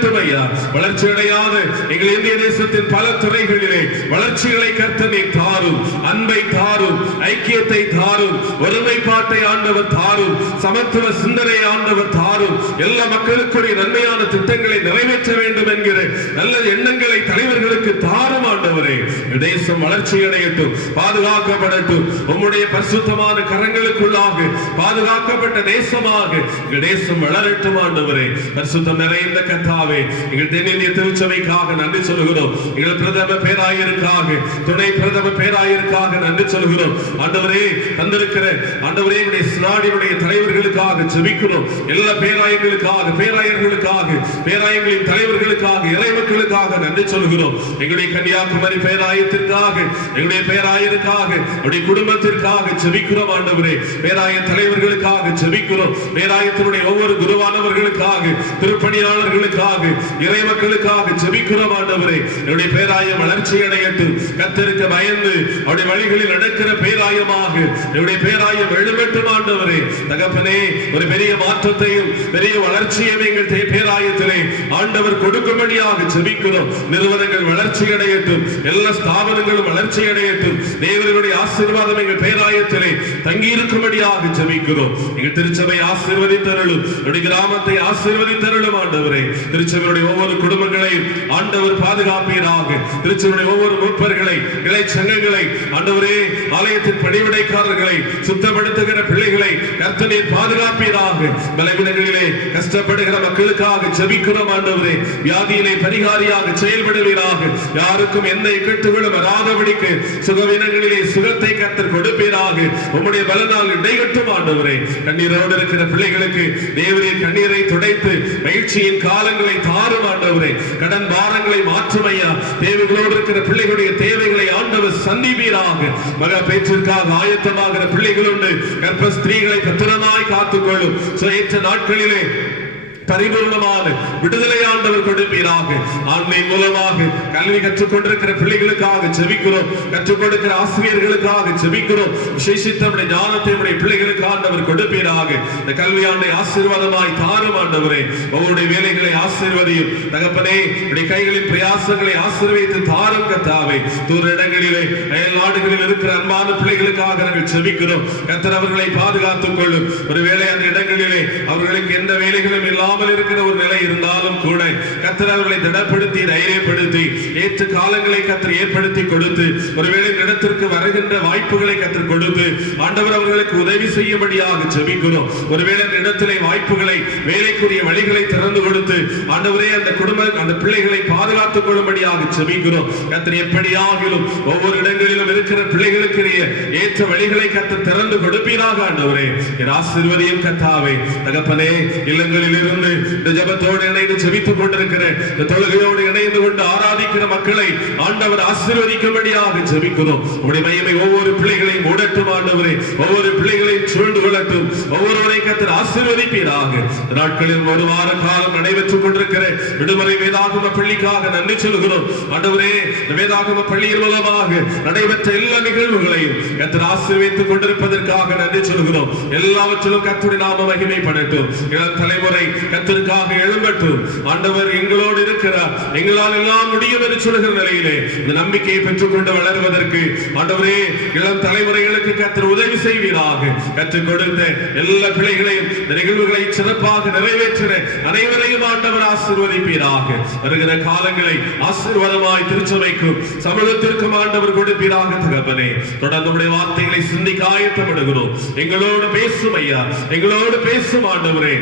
வளர்ச்சி அடையாத எங்கள் இந்திய தேசத்தின் பல துறைகளிலே வளர்ச்சிகளை கர்த்தர் தாரும், அன்பை தாரும், ஐக்கியத்தை தாரும், ஒருமைப்பாட்டை ஆண்டவர் தாரும், சமத்துவ சிந்தனை ஆண்டவர் தாரும். எல்லா மக்களுக்குரிய நன்மையான திட்டங்களை நிறைவேற்ற வேண்டும் என்கிற நல்ல எண்ணங்களை தலைவர்களுக்கு தாரும் ஆண்டவரே. தேசம் வளர்ச்சி அடையட்டும், பாதுகாக்கப்படட்டும். உம்முடைய பரிசுத்தமான கரங்களுக்குள்ளாக பாதுகாக்கப்பட்ட தேசமாக எங்கள் தேசம் வளரட்டும் ஆண்டவரே. பரிசுத்தம் நிறைந்த கர்த்தாவே, எங்கள் தென்னிந்திய திருச்சபைக்காக நன்றி சொல்கிறோம். எங்கள் பிரதம பேராயருக்காக, துணை பிரதம பேராயருக்காக நன்றி சொல்கிறோம் ஆண்டவரே. தந்திருக்கிற ஆண்டவரே, எங்களுடைய நாடினுடைய தலைவர்களுக்காக ஜெபிக்கிறோம். எல்லா பேராயர்களுக்காக, பேராயர்களுக்காக, பேராயர்களின் தலைவர்களுக்காக, இறைமக்களுக்காக நன்றி சொல்கிறோம். எங்களுடைய கன்னியாகுமரி பேராயத்திற்காக, எங்களுடைய பேராயருக்காக, அவருடைய குடும்பத்திற்காக ஜெபிக்கிறோம் ஆண்டவரே. பேராய தலைவர்களுக்காக ஜெபிக்கிறோம். பேராயத்தினுடைய ஒவ்வொரு குருவானவர்களுக்காக, திருப்பணியாளர்களுக்காக, இறைமக்களுக்காக ஜெபிக்கிறோம் ஆண்டவரே. என்னுடைய பேராயம் வளர்ச்சி அடையட்டும். கர்த்தருக்கு பயந்து அவருடைய வழிகளில் நடக்கிற பேராயமாக என்னுடைய பேராயம் எழும்பட்டும் ஆண்டவரே. தகப்பனே, ஒரு பெரிய மாற்றத்தையும் பெரிய வளர்ச்சியையும் எங்கள் பேராயத்திலே ஆண்டவர் கொடுக்கும்படியாக ஜெபிக்கிறோம். நிறுவனங்கள் வளர்ச்சி அடையட்டும், எல்லா ஸ்தாபனங்களும் வளர்ச்சி அடையட்டும். தேவனுடைய ஆசீர்வாதம் எங்கள் பேராயத்திலே தங்கி இருக்கும்படியாக ஜெபிக்கிறோம். எங்கள் திருச்சபை ஆசீர்வதித்தருளும், என்னுடைய கிராமத்தை ஆசீர்வதித்தருளும் ஆண்டவரே. திருச்சபையுடைய ஒவ்வொரு குடும்பங்களையும் ஆண்டவர் பாதுகாப்பீராக. திருச்சபையுடைய ஒவ்வொரு மூப்பர்களை, இளை சங்கங்களை ஆண்டவரே, ஆலயத்தின் பணிவிடைக்காரர்களை, சுத்தப்படுத்துகிற பிள்ளைகளை கர்த்தர் பாதுகாப்பீராக. பலவீனங்களிலே கஷ்டப்படுகிற மக்களுக்காக ஜெபிக்கிறோம் ஆண்டவரே. வியாதியிலே பரிகாரியாக செயல்படுவீராக. யாருக்கும் எந்த இக்கட்டுகளும் வராதபடிக்கு சுகவீனங்களிலே சுகத்தை கர்த்தர் கொடுப்பீராக. உம்முடைய பலனால் இடைகட்டும் ஆண்டவரே. கண்ணீரோடு இருக்கிற பிள்ளைகளுக்கு தேவரீர் கண்ணீரை துடைத்து மகிழ்ச்சியின் காலங்களை தாரும் ஆண்டவரே. கடன் பாரங்களை மாற்றும் ஐயா. தேவைகளோடு இருக்கிற பிள்ளைகளுடைய தேவைகளை ஆண்டவர் சந்திப்பீராக. மக பேச்சிற்காக ஆயத்தமாகிற பிள்ளைகள் உண்டு. கர்ப்ப ஸ்திரீகளை பத்திரமாய் காத்துக்கொள்ளும். ஏற்ற நாட்களிலே பரிபூர்ணமான விடுதலை ஆண்டவர் கொடுப்பீராக. ஆண்மை மூலமாக கல்வி கற்றுக் கொண்டிருக்கிற பிள்ளைகளுக்காக ஜெபிக்கிறோம். கற்றுக் கொடுக்கிற ஆசிரியர்களுக்காக ஜெபிக்கிறோம். விசேஷித்த ஞானத்தை பிள்ளைகளுக்கு ஆண்டவர் கொடுப்பீராக. இந்த கல்வி ஆண்டை ஆசீர்வாதமாய் தாரும் ஆண்டவரே. ஒவ்வொருடைய வேலைகளை ஆசீர்வதியும் தகப்பனே. உடைய கைகளின் பிரயாசங்களை ஆசீர்வதித்து தாரும் கர்த்தாவே. தூர இடங்களிலே, அயல் நாடுகளில் இருக்கிற அன்பான பிள்ளைகளுக்காக நாங்கள் ஜெபிக்கிறோம். கர்த்தர் அவர்களை பாதுகாத்துக் கொள்ளும். ஒருவேளை அந்த இடங்களிலே அவர்களுக்கு எந்த வேலைகளும் இல்லாத இல்லாமல் இருக்கிற ஒரு நிலை இருந்தாலும் கூட கர்த்தர் அவர்களை திடப்படுத்தி தைரியப்படுத்தி ஏற்ற காலங்களை கர்த்தர் ஏற்படுத்தி கொடுத்து ஒருவேளை இடத்திற்கு வருகின்ற வாய்ப்புகளை கர்த்தர் கொடுத்து ஆண்டவர் அவர்களுக்கு உதவி செய்யும்படியாக ஜெபிக்கிறோம். ஒருவேளை இடத்திலே வாய்ப்புகளை வேலைக்குரிய வழிகளை திறந்து கொடுத்து ஆண்டவரே அந்த குடும்ப அந்த பிள்ளைகளை பாதுகாத்துக் கொள்ளும்படியாக ஜெபிக்கிறோம். கர்த்தர் எப்படியாகிலும் ஒவ்வொரு இடங்களிலும் இருக்கிற பிள்ளைகளுக்கு ஏற்ற வழிகளை கர்த்தர் திறந்து கொடுப்பீராக ஆண்டவரே. ஆசீர்வதியும் கர்த்தாவே. தகப்பனே, இல்லங்களில் இருந்து இந்த ஜெபத்தோடு இணைந்து ஜெபித்துக் கொண்டிருக்கிற இந்த தொழுகையோடு இணைந்து கொண்டு ஆராதிக்கிற மக்களை ஆண்டவர் ஆசீர்வதிக்கும்படியாக ஜெபிக்கிறோம். உம்முடைய மகிமை ஒவ்வொரு பிள்ளைகளையும் உடட்டும் ஆண்டவரே. ஒவ்வொரு பிள்ளைகளையும் சூழ்ந்து கொள்ளட்டும். ஒவ்வொருவரை கர்த்தர் ஆசீர்வதிப்பீராக. நாட்களில் ஒரு வார காலம் நடைபெற்றுக் கொண்டிருக்கிற விடுமுறை வேதாகம பள்ளிக்காக நன்றி சொல்கிறோம் ஆண்டவரே. வேதாகம பள்ளியின் மூலமாக நடைபெற்ற எல்லா நிகழ்வுகளையும் கர்த்தர் ஆசீர்வதித்துக் கொண்டிருப்பதற்காக நன்றி சொல்கிறோம். எல்லாவற்றிலும் கர்த்தருடைய நாம மகிமைப்படட்டும். இளம் தலைமுறை கர்த்தருக்காக எழும்பட்டும். ஆண்டவர் எங்களோடு இருக்கிறார், எங்களால் எல்லாம் முடியும் என்று சொல்கிற நிலையிலே இந்த நம்பிக்கையை பெற்றுக் கொண்டு வளர்வதற்கு ஆண்டவரே இளம் தலைமுறைகளுக்கு கர்த்தர் உதவி செய்வீராக. கற்றுக் கொடுத்த எல்லா பிள்ளைகளையும் இந்த நிகழ்வுகளை சிறப்பாக நிறைவேற்ற அனைவரையும் ஆண்டவர் ஆசீர்வதிப்பீராக. வருகிற காலங்களை ஆசீர்வாதமாய் திருச்சபைக்கும் சமூகத்திற்கும் ஆண்டவர் கொடுப்பீராக. தகப்பனே, தொடர்ந்து உடைய வார்த்தைகளை சிந்திக்க ஆயத்தப்படுகிறோம். எங்களோடு பேசும் ஐயா, எங்களோடு பேசும் ஆண்டவரே.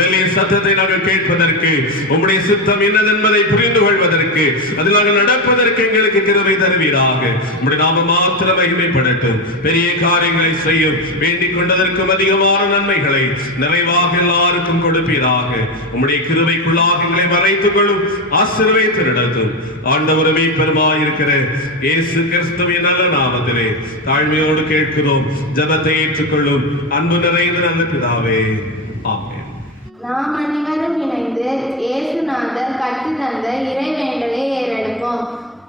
வெளிய சத்தத்தை நாங்கள் கேட்பதற்கு, உம்முடைய சித்தம் என்னதென்பதை புரிந்து கொள்வதற்கு, அதில் நாங்கள் நடப்பதற்கு எங்களுக்கு கிருபை தருவீராக. உம்முடைய நாம மாத்திர மகிமைப்படட்டும். பெரிய காரியங்களை செய்யும் வேண்டிக் கொண்டதற்கும் அதிகமான நன்மைகளை நிறைவாக எல்லாருக்கும் கொடுப்பீராக. உம்முடைய கிருபைக்குள்ளாக எங்களை மறைத்துக் கொள்ளும். ஆசீர்வதித்து நடத்தும். ஆண்டவரமே பெருமாயிருக்கிற இயேசு கிறிஸ்துவின் நல்ல நாமத்திலே தாழ்மையோடு கேட்கிறோம். ஜெபத்தை ஏற்றுக்கொள்ளும் அன்பு நிறைந்த நல்ல பிதாவே, ஆமென். நாம் அனைவரும் இணைந்து இயேசுநாதர் கற்று தந்த இறை வேண்டலை ஏறெடுப்போம்.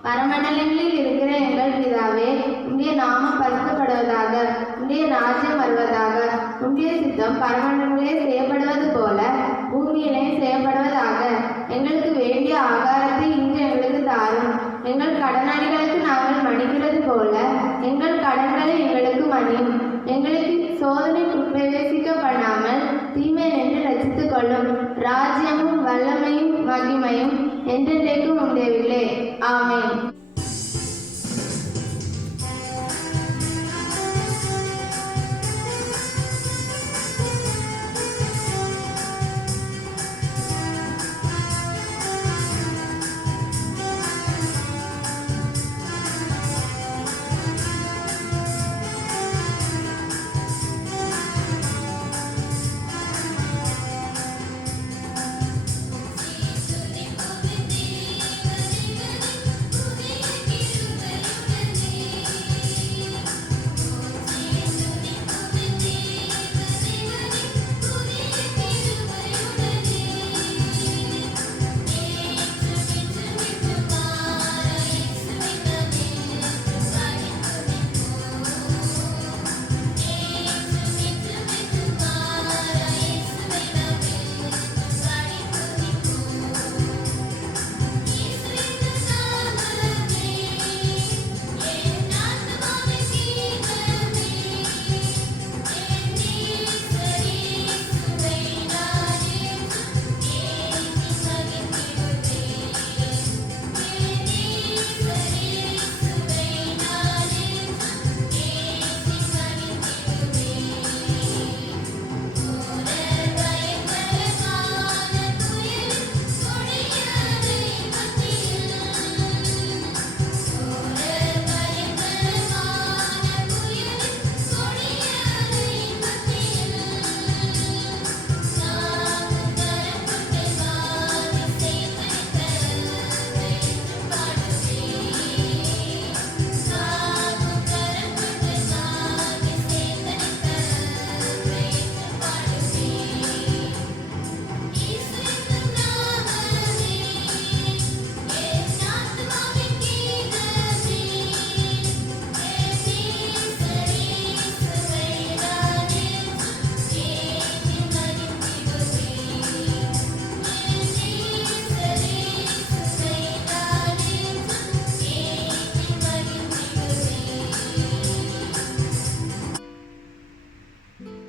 பரமண்டலங்களில் இருக்கிற எங்கள் பிதாவே, உம்முடைய நாமம் பரிசுத்தப்படுவதாக, உம்முடைய ராஜ்யம் வருவதாக, உம்முடைய சித்தம் பரமண்டலங்களிலே செய்யப்படுவது போல பூமியிலே செய்யப்படுவதாக. எங்களுக்கு வேண்டிய ஆகாரத்தை இன்று எங்களுக்கு தாரும். எங்கள் கடனாளிகளுக்கு நாங்கள் மன்னிக்கிறது போல எங்கள் கடன்களை எங்களுக்கு மன்னியும். எங்களுக்கு சோதனைக்கு பிரவேசிக்க பண்ணாமல் தீமை நின்று ரசித்துக் கொள்ளும். ராஜ்யமும் வல்லமையும் மகிமையும் என்றென்றைக்கும் உடையவில்லை. ஆமென்.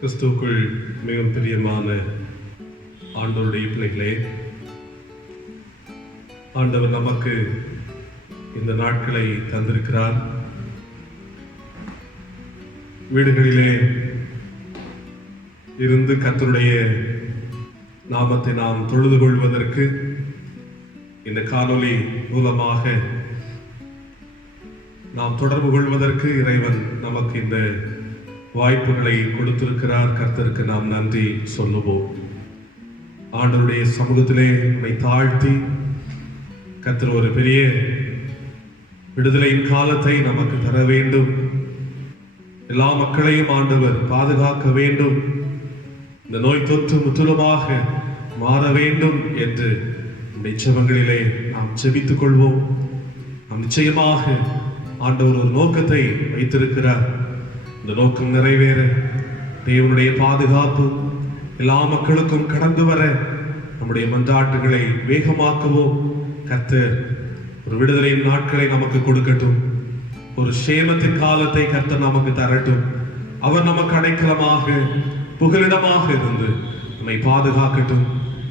கிறிஸ்துவுக்குள் மிகவும் பிரியமான ஆண்டவருடைய பிள்ளைகளே, ஆண்டவர் நமக்கு இந்த நாட்களை தந்திருக்கிறார். வீடுகளிலே இருந்து கர்த்தருடைய நாமத்தை நாம் தொழுது கொள்வதற்கு இந்த காணொளி மூலமாக நாம் தொடர்பு கொள்வதற்கு இறைவன் நமக்கு இந்த வாய்ப்புகளை கொடுத்திருக்கிறார். கர்த்தருக்கு நாம் நன்றி சொல்லுவோம். ஆண்டவருடைய சமூகத்திலே நம்மை தாழ்த்தி கர்த்தர் ஒரு பெரிய விடுதலையின் காலத்தை நமக்கு தர வேண்டும். எல்லா மக்களையும் ஆண்டவர் பாதுகாக்க வேண்டும். இந்த நோய் தொற்று முற்றிலுமாக மாற வேண்டும் என்று ஜெபங்களிலே நாம் ஜெபித்துக் கொள்வோம். நாம் நிச்சயமாக ஆண்டவர் ஒரு நோக்கத்தை வைத்திருக்கிறார். இந்த நோக்கம் நிறைவேற தேவனுடைய பாதுகாப்பு எல்லா மக்களுக்கும் கடந்து வர நம்முடைய மன்றாட்டுகளை வேகமாக்குவோம். கர்த்தர் ஒரு விடுதலையின் நாட்களை நமக்கு கொடுக்கட்டும். ஒரு சேமத்தின் காலத்தை கர்த்தர் நமக்கு தரட்டும். அவர் நமக்கு அடைக்கலமாக புகலிடமாக இருந்து நம்மை பாதுகாக்கட்டும்.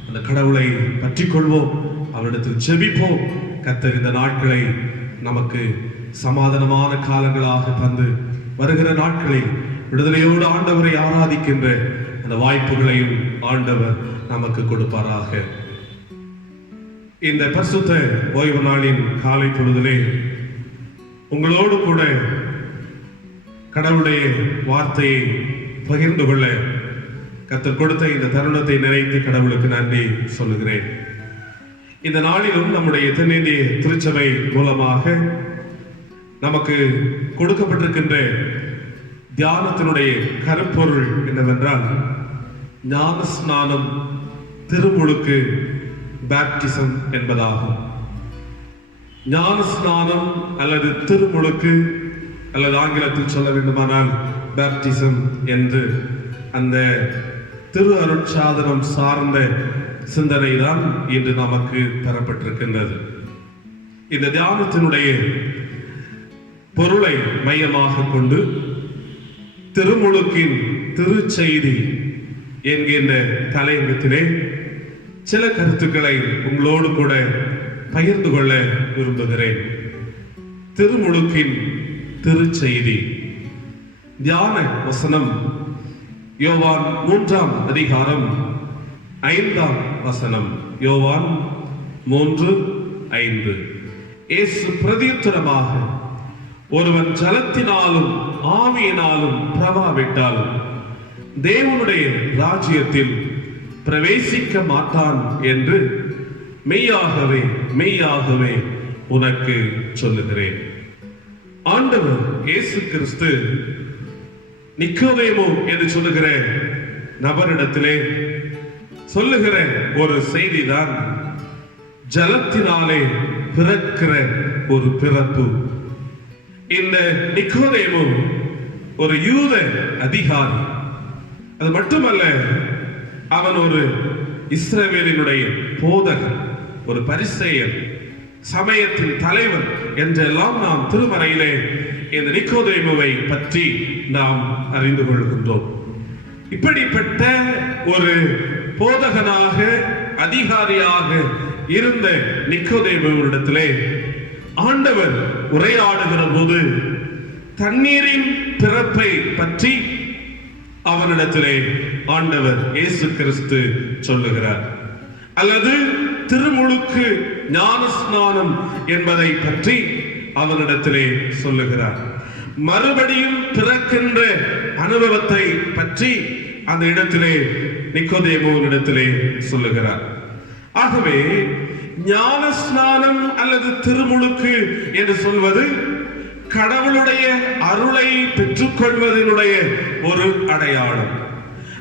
அந்த கடவுளை பற்றி கொள்வோம், அவரிடத்தில் ஜெபிப்போம். கர்த்தர் இந்த நாட்களை நமக்கு சமாதானமான காலங்களாக தந்து வருகிற நாட்களில் விடுதலையோடு ஆண்டவரை ஆராதிக்கின்ற அந்த வாய்ப்புகளையும் ஆண்டவர் நமக்கு கொடுப்பாராக. இந்த பரிசுத்த ஓய்வு நாளின் காலை பொழுதிலே உங்களோடு கூட கடவுளுடைய வார்த்தையை பகிர்ந்து கொள்ள கர்த்தர் கொடுத்த இந்த தருணத்தை நினைத்து கடவுளுக்கு நன்றி சொல்லுகிறேன். இந்த நாளிலும் நம்முடைய தென்னிந்திய திருச்சபை மூலமாக நமக்கு கொடுக்கப்பட்டிருக்கின்ற தியானத்தினுடைய கருப்பொருள் என்னவென்றால், ஞான ஸ்நானம், திருமுழுக்கு, பேப்டிசம் என்பதாகும். ஞான ஸ்நானம் அல்லது திருமுழுக்கு அல்லது ஆங்கிலத்தில் சொல்ல வேண்டுமானால் பேப்டிசம் என்று அந்த திரு அருட்சாதனம் சார்ந்த சிந்தனை தான் இன்று நமக்கு தரப்பட்டிருக்கின்றது. இந்த தியானத்தினுடைய பொருளை மையமாக கொண்டு திருமுழுக்கின் திருச்செய்தி என்கின்ற தலையங்கத்திலே சில கருத்துக்களை உங்களோடு கூட பகிர்ந்து கொள்ள விரும்புகிறேன். திருமுழுக்கின் திருச்செய்தி. தியான வசனம் யோவான் 3ஆம் அதிகாரம் 5ஆம் வசனம். யோவான் 3:5. இயேசு பிரதியுத்தரமாக, ஒருவன் ஜலத்தினாலும் ஆவியினாலும் பிரவாவிட்டாலும் தேவனுடைய ராஜ்யத்தில் பிரவேசிக்க மாட்டான் என்று மெய்யாகவே மெய்யாகவே உனக்கு சொல்லுகிறேன். ஆண்டவர் இயேசு கிறிஸ்து நிக்கோதேமு என்று சொல்லுகிற நபரிடத்திலே சொல்லுகிற ஒரு செய்திதான் ஜலத்தினாலே பிறக்கிற ஒரு பிறப்பு. இந்த நிக்கோதேமு ஒரு யூத அதிகாரி. அது மட்டுமல்ல, அவன் ஒரு இஸ்ரவேலினுடைய போதகர், ஒரு பரிசேயர், சமயத்தின் தலைவர் என்றெல்லாம் நாம் திருமறையிலே இந்த நிக்கோதேமுவை பற்றி நாம் அறிந்து கொள்கின்றோம். இப்படிப்பட்ட ஒரு போதகனாக அதிகாரியாக இருந்த நிக்கோதேமுவிடத்திலே ஆண்டவர் உரையாடுகிற போது தண்ணீரின் பிறப்பை பற்றி அவனிடத்திலே ஆண்டவர் இயேசு கிறிஸ்து சொல்லுகிறார். அல்லது திருமுழுக்கு ஞான ஸ்நானம் என்பதை பற்றி அவனிடத்திலே சொல்லுகிறார். மறுபடியும் பிறக்கின்ற அனுபவத்தை பற்றி அந்த இடத்திலே நிக்கோதேமுவினிடத்திலே சொல்லுகிறார். ஆகவே ஞான ஸ்நானம் அல்லது திருமுழுக்கு என்று சொல்வது கடவுளுடைய அருளை பெற்றுக்கொள்வதனுடைய ஒரு அடையாளம்.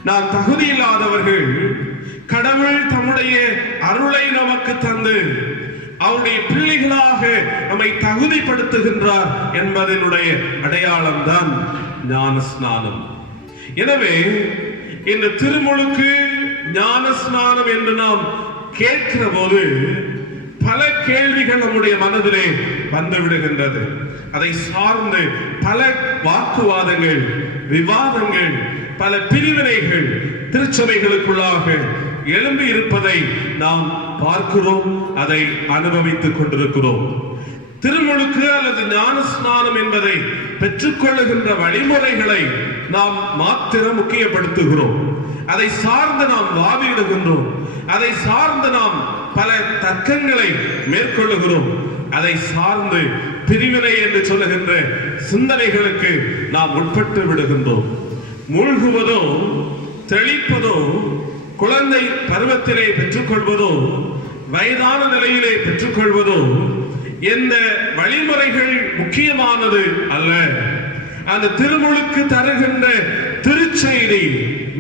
நாம் தகுதியில்லாதவர்கள், கடவுள் தம்முடைய அருளை நமக்கு தந்து அவருடைய பிள்ளைகளாக நம்மை தகுதிப்படுத்துகின்றார் என்பதனுடைய அடையாளம் தான் ஞான ஸ்நானம். எனவே இந்த திருமுழுக்கு ஞான ஸ்நானம் என்று நாம் கேட்கிற போது பல கேள்விகள் நம்முடைய மனதிலே வந்து விடுகின்றது. அதை சார்ந்து பல வாக்குவாதங்கள், விவாதங்கள், பல பிரிவினைகள் திருச்சபைகளுக்குள்ளாக எழும்பி இருப்பதை நாம் பார்க்கிறோம், அதை அனுபவித்துக் கொண்டிருக்கிறோம். திருமுழுக்கு அல்லது ஞான ஸ்நானம் என்பதை பெற்றுக்கொள்ளுகின்ற வழிமுறைகளை நாம் மாத்திரம் முக்கியப்படுத்துகிறோம். அதை சார்ந்து நாம் வாதிடுகின்றோம், அதை சார்ந்து நாம் பல தர்க்கங்களை மேற்கொள்ளுகிறோம், அதை சார்ந்து பிரிவினை என்று சொல்லுகின்ற சிந்தனைகளுக்கு நாம் உட்பட்டு விடுகின்றோம். மூழ்குவதோ தெளிப்பதோ குழந்தை பருவத்திலே பெற்றுக்கொள்வதோ வயதான நிலையிலே பெற்றுக்கொள்வதோ எந்த வழிமுறைகள் முக்கியமானது அல்ல. அந்த திருமுழுக்கு தருகின்ற திருச்செய்தி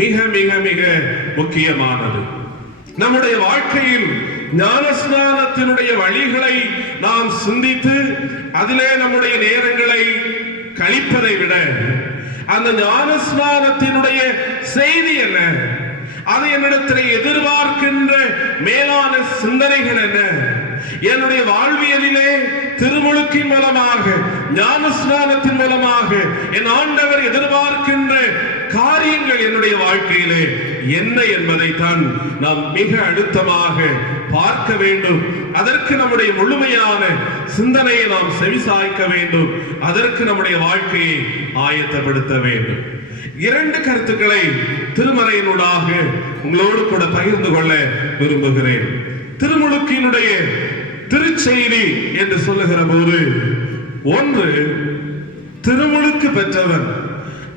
மிக மிக மிக முக்கியமானது. நம்முடைய வாழ்க்கையில் ஞானஸ்நானத்தினுடைய வழிகளை நாம் சிந்தித்து அதிலே நம்முடைய நேரங்களை கழிப்பதை விட அந்த ஞானஸ்நானத்தினுடைய செய்தி என்ன, அது என்னிடத்தில் எதிர்பார்க்கின்ற மேலான சிந்தனைகள் என்ன, என்னுடைய வாழ்வியலிலே திருமுழுக்கின் மூலமாக ஞானஸ்நானத்தின் மூலமாக என் ஆண்டவர் எதிர்பார்க்கின்ற காரியங்கள் என்னுடைய வாழ்க்கையிலே என்ன என்பதைத்தான் நாம் மிக அழுத்தமாக பார்க்க வேண்டும். அதற்கு நம்முடைய முழுமையான சிந்தனையை நாம் செவிசாய்க்க வேண்டும். அதற்கு நம்முடைய வாழ்க்கையை ஆயத்தப்படுத்த வேண்டும். 2 கருத்துக்களை திருமறையினூடாக உங்களோடு கூட பகிர்ந்து கொள்ள விரும்புகிறேன். திருமுழுக்கினுடைய திருச்செய்தி என்று சொல்லுகிற போது, ஒன்று, திருமுழுக்கு பெற்றவன்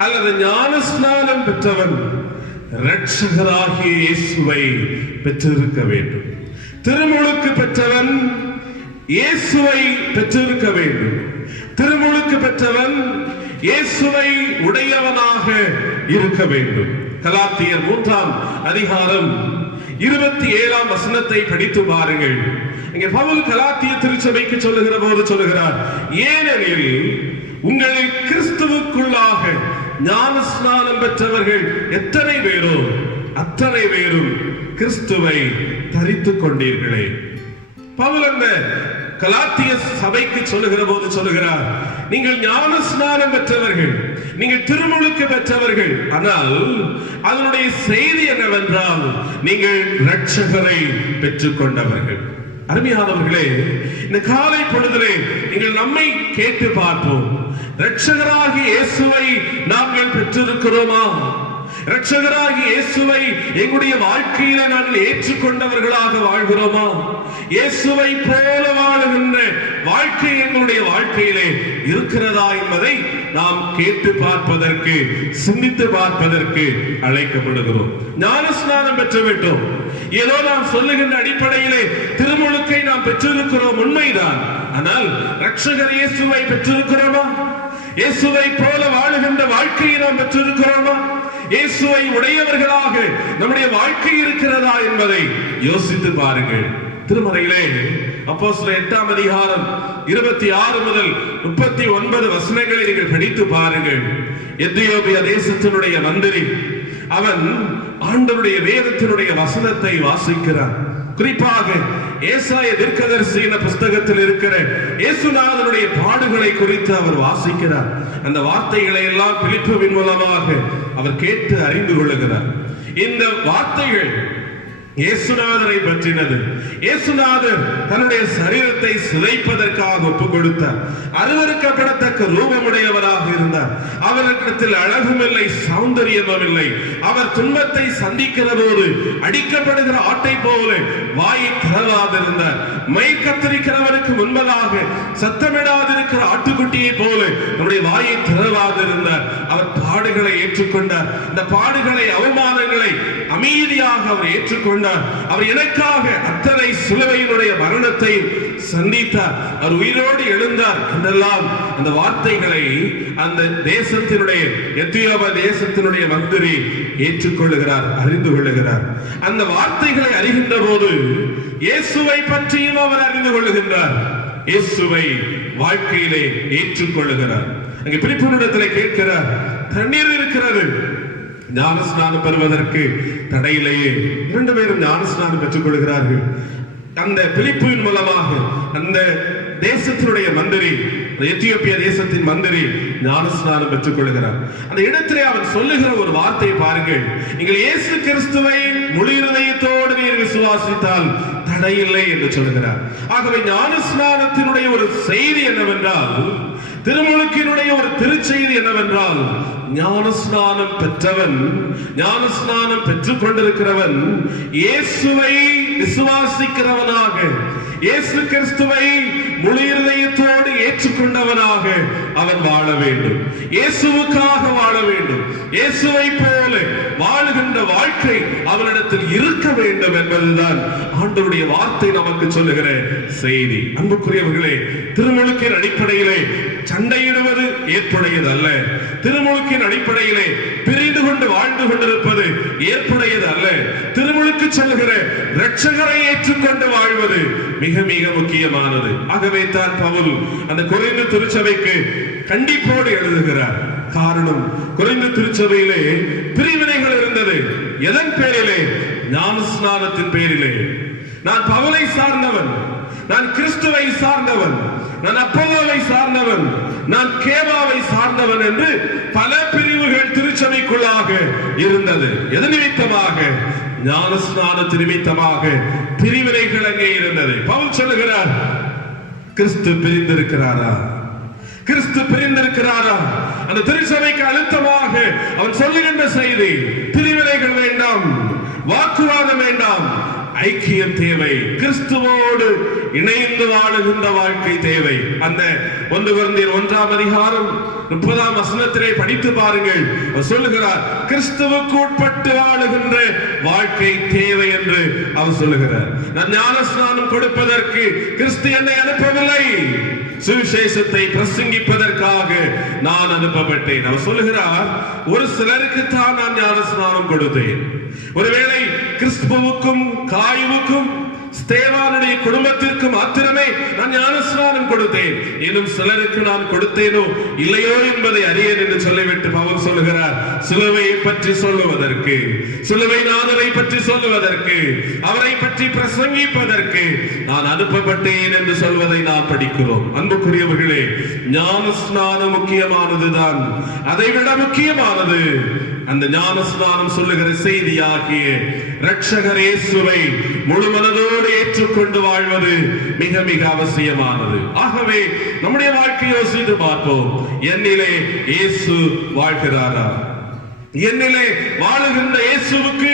அல்லது ஞானஸ்நானம் பெற்றவன் இரட்சகராகிய இயேசுவை பெற்றிருக்க வேண்டும். திருமுழுக்கு பெற்றவன் இயேசுவை பெற்றிருக்க வேண்டும். திருமுழுக்கு பெற்றவன் இயேசுவை உடையவனாக இருக்க வேண்டும். கலாத்தியர் 3ஆம் அதிகாரம் 27ஆம் வசனத்தை படித்து பாருங்கள். இங்கே பவுல் கலாத்திய திருச்சபைக்கு சொல்லுகிற போது சொல்லுகிறார், ஏனெனில் உங்களில் கிறிஸ்துவுக்குள்ளாக ஞானஸ்நானம் பெற்றவர்கள் எத்தனை பேரோ அத்தனை பேரும் கிறிஸ்துவை தரித்துக் கொண்டீர்களே. பவுல் அந்த கலாத்திய சபைக்கு சொல்லுகிற போது சொல்லுகிறார், நீங்கள் ஞானஸ்நானம் பெற்றவர்கள், நீங்கள் திருமுழுக்கு பெற்றவர்கள், ஆனால் அதனுடைய செய்தி என்னவென்றால் நீங்கள் இரட்சகரை பெற்றுக் கொண்டவர்கள். அருமையானவர்களே, இந்த காலை பொழுதிலே நீங்கள் நம்மை கேட்டு பார்ப்போம். இரட்சகராகிய இயேசுவை நாங்கள் பெற்றிருக்கிறோமா? இரட்சகராகிய இயேசுவை எங்களுடைய வாழ்க்கையில நாங்கள் ஏற்றுக்கொண்டவர்களாக வாழ்கிறோமா? இயேசுவை போல வாழுகின்ற வாழ்க்கை எங்களுடைய வாழ்க்கையிலே இருக்கிறதா என்பதை நாம் கேட்டு பார்ப்பதற்கு, சிந்தித்து பார்ப்பதற்கு அழைக்கப்படுகிறோம். ஞானஸ்நானம் பெற்றுவிட்டோம், ஏதோ நாம் சொல்லுகின்ற அடிப்படையிலே திருமுழுக்கை நாம் பெற்றிருக்கிறோம், உண்மைதான். ஆனால் இரட்சகர் இயேசுவை பெற்றிருக்கிறோமா? இயேசுவை போல வாழுகின்ற வாழ்க்கையை நாம் பெற்றிருக்கிறோமா? இயேசுவை உடையவர்களாக நம்முடைய வாழ்க்கை இருக்கிறதா என்பதை யோசித்து பாருங்கள். திருமறையிலே அப்போஸ்தலர் 8ஆம் அதிகாரம் 26 முதல் 39 வசனங்களை நீங்கள் படித்து பாருங்கள். எத்தியோப்பியா தேசத்தினுடைய மந்திரி, அவன் ஆண்டவருடைய வேதத்தினுடைய வசனத்தை வாசிக்கிறான். குறிப்பாக ஏசாய தீர்க்கதரிசியின் புஸ்தகத்தில் இருக்கிற இயேசுநாதனுடைய பாடுகளை குறித்து அவர் வாசிக்கிறார். அந்த வார்த்தைகளை எல்லாம் பிலிப்புவின் மூலமாக அவர் கேட்டு அறிந்து கொள்ளுகிறார். இந்த வார்த்தைகள் இயேசுநாதரை பற்றினது. இயேசுநாதர் தன்னுடைய சரீரத்தை சிதைப்பதற்காக ஒப்புக் கொடுத்தார். அருவருக்கப்படத்தக்க ரூபமுடையவராக இருந்தார். அவரிடத்தில் அழகும் இல்லை, சௌந்தரியமும் இல்லை. அவர் துன்பத்தை சந்திக்கிற போது அடிக்கப்படுகிற ஆட்டை போல வாயை திறவாதிருந்தார். மை கத்தரிக்கிறவருக்கு முன்பதாக சத்தமிடாதிருக்கிற ஆட்டுக்குட்டியை போல நம்முடைய வாயை திறவாதிருந்தார். அவர் பாடுகளை ஏற்றுக்கொண்டார். இந்த பாடுகளை, அவமானங்களை அமைதியாக அவர் ஏற்றுக்கொண்டார். அவர் எனக்காக அத்தனை சிலுவையினுடைய மரணத்தை சந்தித்தார். அவர் உயிரோடு எழுந்தார் என்றெல்லாம் அந்த வார்த்தைகளை அந்த தேசத்தினுடைய எத்தியோப்பியா தேசத்தினுடைய மந்திரி ஏற்றுக்கொள்ளுகிறார், அறிந்து கொள்ளுகிறார். அந்த வார்த்தைகளை அறிகின்ற போது இயேசுவை பற்றியும் அவர் அறிந்து கொள்ளுகின்றார். இயேசுவை வாழ்க்கையிலே ஏற்றுக்கொள்ளுகிறார். அங்கே பிலிப்புவினிடத்தில் கேட்கிறார், தண்ணீர் இருக்கிறது, ஞானஸ்நானம் பெறுவதற்கு தடையிலேயே 2 பேரும் ஞானஸ்நானம் பெற்றுக் கொள்கிறார்கள். அந்த பிலிப்புவின் மூலமாக அந்த தேசத்தினுடைய மந்திரி, எத்தியோப்பியா தேசத்தின் மந்திரி ஞானஸ்நானம் பெற்றுக் கொள்கிறார். அந்த இடத்திலே அவன் சொல்லுகிற ஒரு வார்த்தை பாருங்கள், நீங்கள் இயேசு கிறிஸ்துவை முழு இருதயத்தோடு நீர் விசுவாசித்தால் தடையில்லை என்று சொல்கிறார். ஆகவே ஞானஸ்நானத்தினுடைய ஒரு செய்தி என்னவென்றால், திருமுழுக்கினுடைய ஒரு திருச்செய்தி என்னவென்றால், ஞானஸ்நானம் பெற்றவன், ஞானஸ்நானம் பெற்றுக் கொண்டிருக்கிறவன் இயேசுவை விசுவாசிக்கிறவனாக, இயேசு கிறிஸ்துவை முழு இருதயத்தோடு ஏற்றுக்கொண்டவனாக அவன் வாழ வேண்டும். இயேசுவுக்காக வாழ வேண்டும். இயேசுவை போல வாழுகின்ற வாழ்க்கை அவனிடத்தில் இருக்க வேண்டும் என்பதுதான் ஆண்டவருடைய வார்த்தை நமக்கு சொல்லுகிற செய்தி. அன்புக்குரியவர்களே, திருமுழுக்கின் அடிப்படையிலே சண்டையிடுவது ஏற்புடையது அல்ல. திருமுழுக்கின் அடிப்படையிலே பிரிந்து கொண்டு வாழ்ந்து கொண்டிருப்பது ஏற்புடையது அல்ல. திருமுழுக்கு சொல்லுகிற இரட்சகரை ஏற்றுக்கொண்டு வாழ்வது மிக மிக முக்கியமானது. ஆகவே தான் பவுல் அந்த கொரிந்து திருச்சபைக்கு கண்டிப்போடு எழுதுகிறார். காரணம், கொரிந்து திருச்சபையிலே பிரிவினைகள் இருந்தது. எதன் பேரிலே? ஞானஸ்நானத்தின் பேரிலே. நான் பவுலை சார்ந்தவன், நான் கிறிஸ்துவை சார்ந்தவன், நான் அப்போலோவை சார்ந்தவன், நான் கேபாவை சார்ந்தவன் என்று பல பிரிவுகள் திருச்சபைக்குள்ளாக இருந்தது. எது நிமித்தமாக? ஞானஸ்நானத்து நிமித்தமாக பிரிவினைகள் அங்கே இருந்தது. பவுல் சொல்லுகிறார், கிறிஸ்து பிரிந்திருக்கிறாரா? கிறிஸ்து பிரிந்திருக்கிறாரா? அந்த திருச்சபைக்கு அழுத்தமாக அவன் சொல்லுகின்ற செய்தி, பிரிவினைகள் வேண்டாம், வாக்குவாதம் வேண்டாம், ஐக்கியம் தேவை. கிறிஸ்துவோடு இணைந்து வாழுகின்ற வாழ்க்கை தேவை. அந்த 1 கொரிந்தியர் 1ஆம் அதிகாரம் 30ஆம் வசனத்திலே படித்து பாருங்கள். சொல்லுகிறார், கிறிஸ்துவுக்கு உட்பட்டு வாழுகின்ற வாழ்க்கை தேவை என்று அவர் சொல்லுகிறார். நான் ஞானஸ்நானம் கொடுப்பதற்கு கிறிஸ்து என்னை அனுப்பவில்லை, சுவிசேஷத்தை பிரசங்கிப்பதற்காக நான் அனுப்பப்பட்டேன். அவர் சொல்லுகிறார், ஒரு சிலருக்கு தான் நான் ஞானஸ்நானம் கொடுத்தேன். ஒருவேளை கிறிஸ்துவுக்கும் காயுவுக்கும் ஸ்தேவானுடைய குடும்பத்திற்கு மாத்திரமே நான் ஞானஸ்நானம் கொடுத்தேன், இன்னும் சிலருக்கு நான் கொடுத்தேனோ இல்லையோ என்பதை அறியேன் என்று சொல்லிவிட்டு பவுல் சொல்லுகிறார், சிலுவையை பற்றி சொல்லுவதற்கு, சிலுவை நாதரை பற்றி சொல்லுவதற்கு, அவரை பற்றி பிரசங்கிப்பதற்கு நான் அனுப்பப்பட்டேன் என்று சொல்வதை நாம் படிக்கிறோம். அன்புக்குரியவர்களே, ஞானஸ்நானம் முக்கியமானதுதான். அதைவிட முக்கியமானது அந்த ஞானஸ்நானம் சொல்லுகிற செய்தியாகிய இரட்சகர் இயேசுவை முழு மனதோடு ஏற்றுக்கொண்டு வாழ்வது மிக மிக அவசியமானது. ஆகவே நம்முடைய வாழ்க்கையை யோசித்து பார்ப்போம். என்னிலே இயேசு வாழ்கிறாரா? என்னிலே வாழுகின்ற இயேசுவுக்கு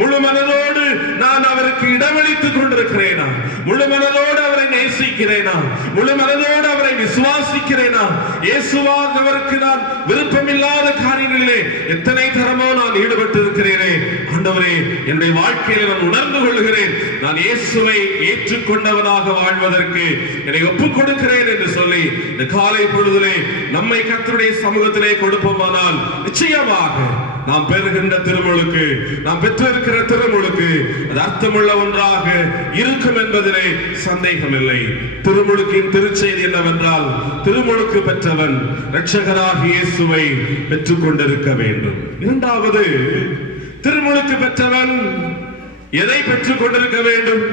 முழு மனதோடு நான் அவருக்கு இடமளித்துக் கொண்டிருக்கிறேனா? முழு மனதோடு அவரை நேசிக்கிறேனா? முழு மனதோடு அவரை விசுவாசிக்கிறேனா? இயேசுவானவருக்கு நான் விருப்பமில்லாத காரியங்களிலே எத்தனை தரமோ நான் ஈடுபட்டு இருக்கிறேனே. ஆண்டவரே, என்னுடைய வாழ்க்கையில நான் உணர்ந்து கொள்கிறேன், நான் இயேசுவை ஏற்றுக்கொண்டவனாக வாழ்வதற்கு என்னை ஒப்புக் கொடுக்கிறேன் என்று சொல்லி இந்த காலை பொழுதிலே நம்மை கர்த்தருடைய சமூகத்திலே கொடுப்போமானால் நிச்சயமாக நாம் பெறுகின்ற திருமுழுக்கு, நாம் பெற்றிருக்கிற திருமுழுக்கு அது அர்த்தமுள்ள ஒன்றாக இருக்கும் என்பதிலே சந்தேகமில்லை. திருமுழுக்கின் திருச்செய்தி என்னவென்றால், திருமுழுக்கு பெற்றவன் இரட்சகராகிய இயேசுவை பெற்றுக் கொண்டிருக்க வேண்டும். இரண்டாவது, திருமுழுக்கு பெற்றவன் எதை பெற்றுக் கொண்டிருக்க வேண்டும்?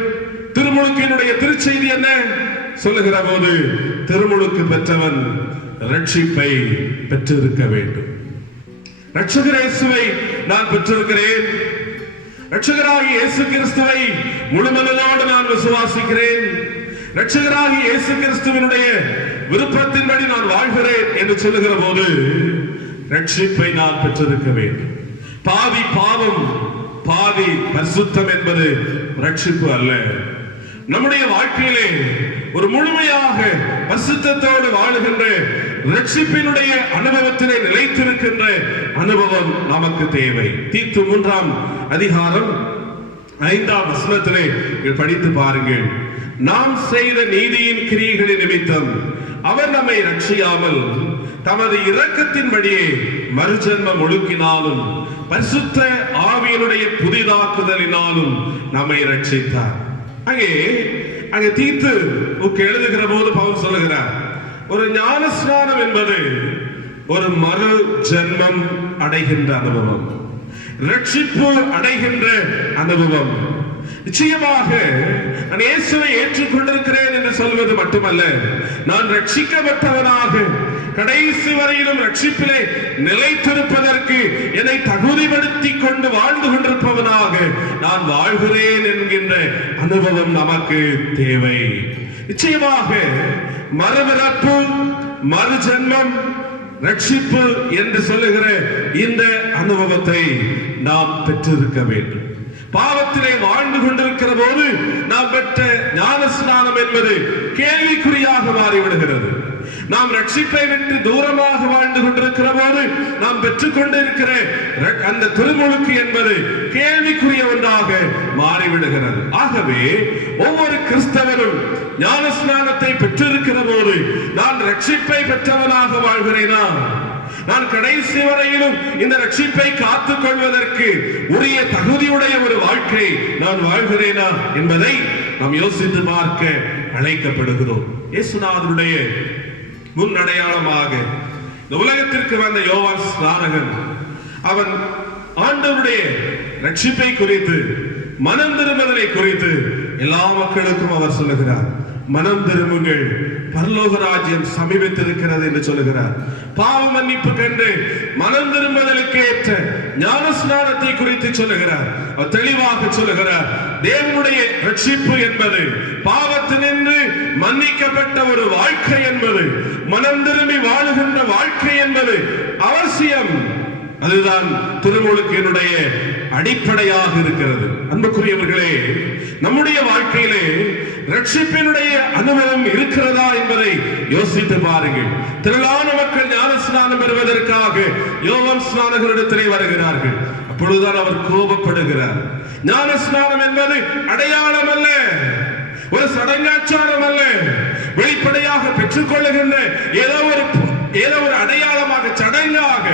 திருமுழுக்கினுடைய திருச்செய்தி என்ன சொல்லுகிற போது, திருமுழுக்கு பெற்றவன் ரட்சிப்பை பெற்றிருக்க வேண்டும். இரட்சகர் இயேசுவை நான் பெற்றிருக்கிறேன், இரட்சகராகிய இயேசு கிறிஸ்துவை முழுமனதோடு நான் விசுவாசிக்கிறேன், இரட்சகராகிய இயேசு கிறிஸ்துவினுடைய விருப்பத்தின்படி நான் வாழ்கிறேன் என்று சொல்லுகிற போது ரட்சிப்பை நான் பெற்றிருக்க வேண்டும். பாதி பாவம் பாதி பரிசுத்தம் என்பது ரட்சிப்பு அல்ல. நம்முடைய வாழ்க்கையிலே ஒரு முழுமையாக பரிசுத்தத்தோடு வாழுகின்ற ரட்சிப்பினுடைய அனுபவத்திலே நிலைத்திருக்கின்ற அனுபவம் நமக்கு தேவை. தீத்து 3ஆம் அதிகாரம் 5ஆம் வசனத்திலே படித்து பாருங்கள். நாம் செய்த நீதியின் கிரியைகளின் நிமித்தம் அவர் நம்மை ரட்சியாமல் தமது இரக்கத்தின்படியே மறுஜன்மம் ஒழுக்கினாலும் பரிசுத்த ஆவியினுடைய புதிதாக்குதலினாலும் நம்மை ரட்சித்தார். அங்கே தீத்து எழுதுகிற போது பவுல் சொல்லுகிறார், ஒரு ஞானஸ்நானம் என்பது ஒரு மறு ஜென்மம் அடைகின்ற அனுபவம், ரட்சிப்பு அடைகின்ற அனுபவம். நிச்சயமாக நான் இயேசுவை ஏற்றுக்கொண்டிருக்கிறேன் என்று சொல்வது மட்டும் மட்டுமல்ல, நான் ரட்சிக்கப்பட்டவனாக கடைசி வரையிலும் ரட்சிப்பிலே நிலைத்திருப்பதற்கு என்னை தகுதிப்படுத்திக் கொண்டு வாழ்ந்து கொண்டிருப்பவனாக நான் வாழ்கிறேன் என்கின்ற அனுபவம் நமக்கு தேவை. நிச்சயமாக மறுபிறப்பு, மறுஜன்மம், ரட்சிப்பு என்று சொல்லுகிற இந்த அனுபவத்தை நாம் பெற்றிருக்க வேண்டும். பாவத்திலே வாழ்ந்து கொண்டிருக்கிற போது நாம் பெற்ற ஞான ஸ்நானம் என்பது கேள்விக்குறியாக மாறிவிடுகிறது. நாம் ரட்சிப்பை விட்டு தூரமாக வாழ்ந்து கொண்டிருக்கிற போது நாம் பெற்றுக் கொண்டிருக்கிற அந்த திருமுழுக்கு என்பது கேள்விக்குரிய ஒன்றாக மாறிவிடுகிறது. ஆகவே ஒவ்வொரு கிறிஸ்தவரும் ஞான ஸ்நானத்தை பெற்றிருக்கிற போது நான் ரட்சிப்பை பெற்றவனாக வாழ்கிறேனா, நான் கடைசி வரையிலும் இந்த ரட்சிப்பை காத்துக் கொள்வதற்கு உரிய தகுதியுடைய ஒரு வாழ்க்கை நான் வாழ்கிறேனா என்பதை நாம் யோசித்து பார்க்க அழைக்கப்படுகிறோம். இயேசுநாதருடைய முன் அடையாளமாக இந்த உலகத்திற்கு வந்த யோவான் ஸ்நானகன் அவன் ஆண்டவருடைய ரட்சிப்பை குறித்து, மனம் திரும்புதலை குறித்து எல்லா மக்களுக்கும் அவர் சொல்லுகிறார். மனம் திரும்புங்கள், பரலோக ராஜ்யம் சமீபித்திருக்கிறது என்று சொல்லுகிறார். பாவ மன்னிப்பு கண்டு மனம் திரும்புதலுக்கு ஏற்ற ஞான ஸ்நானத்தை குறித்து சொல்லுகிறார். அவர் தெளிவாக சொல்லுகிறார், தேவனுடைய ரட்சிப்பு என்பது பாவத்தினின்று மன்னிக்கப்பட்ட ஒரு வாழ்க்கை என்பது, மனம் திரும்பி வாழுகின்ற வாழ்க்கை என்பது அவசியம். அதுதான் திருமுழுக்கினுடைய அடிப்படையாக இருக்கிறது. அன்புக்குரியவர்களே, நம்முடைய வாழ்க்கையிலே ரட்சிப்பினுடைய அனுபவம் இருக்கிறதா என்பதை யோசித்து பாருங்கள். திரளான மக்கள் ஞான ஸ்நானம் பெறுவதற்காக யோவான் ஸ்நானகரிடத்திலே வருகிறார்கள். அப்பொழுதுதான் அவர் கோபப்படுகிறார். ஞான ஸ்நானம் என்பது அடையாளம் அல்ல, ஒரு சடங்காச்சாரம் அல்ல, வெளிப்படையாக பெற்றுக் கொள்ளுகின்ற ஏதோ ஒரு அடையாளமாக, சடங்காக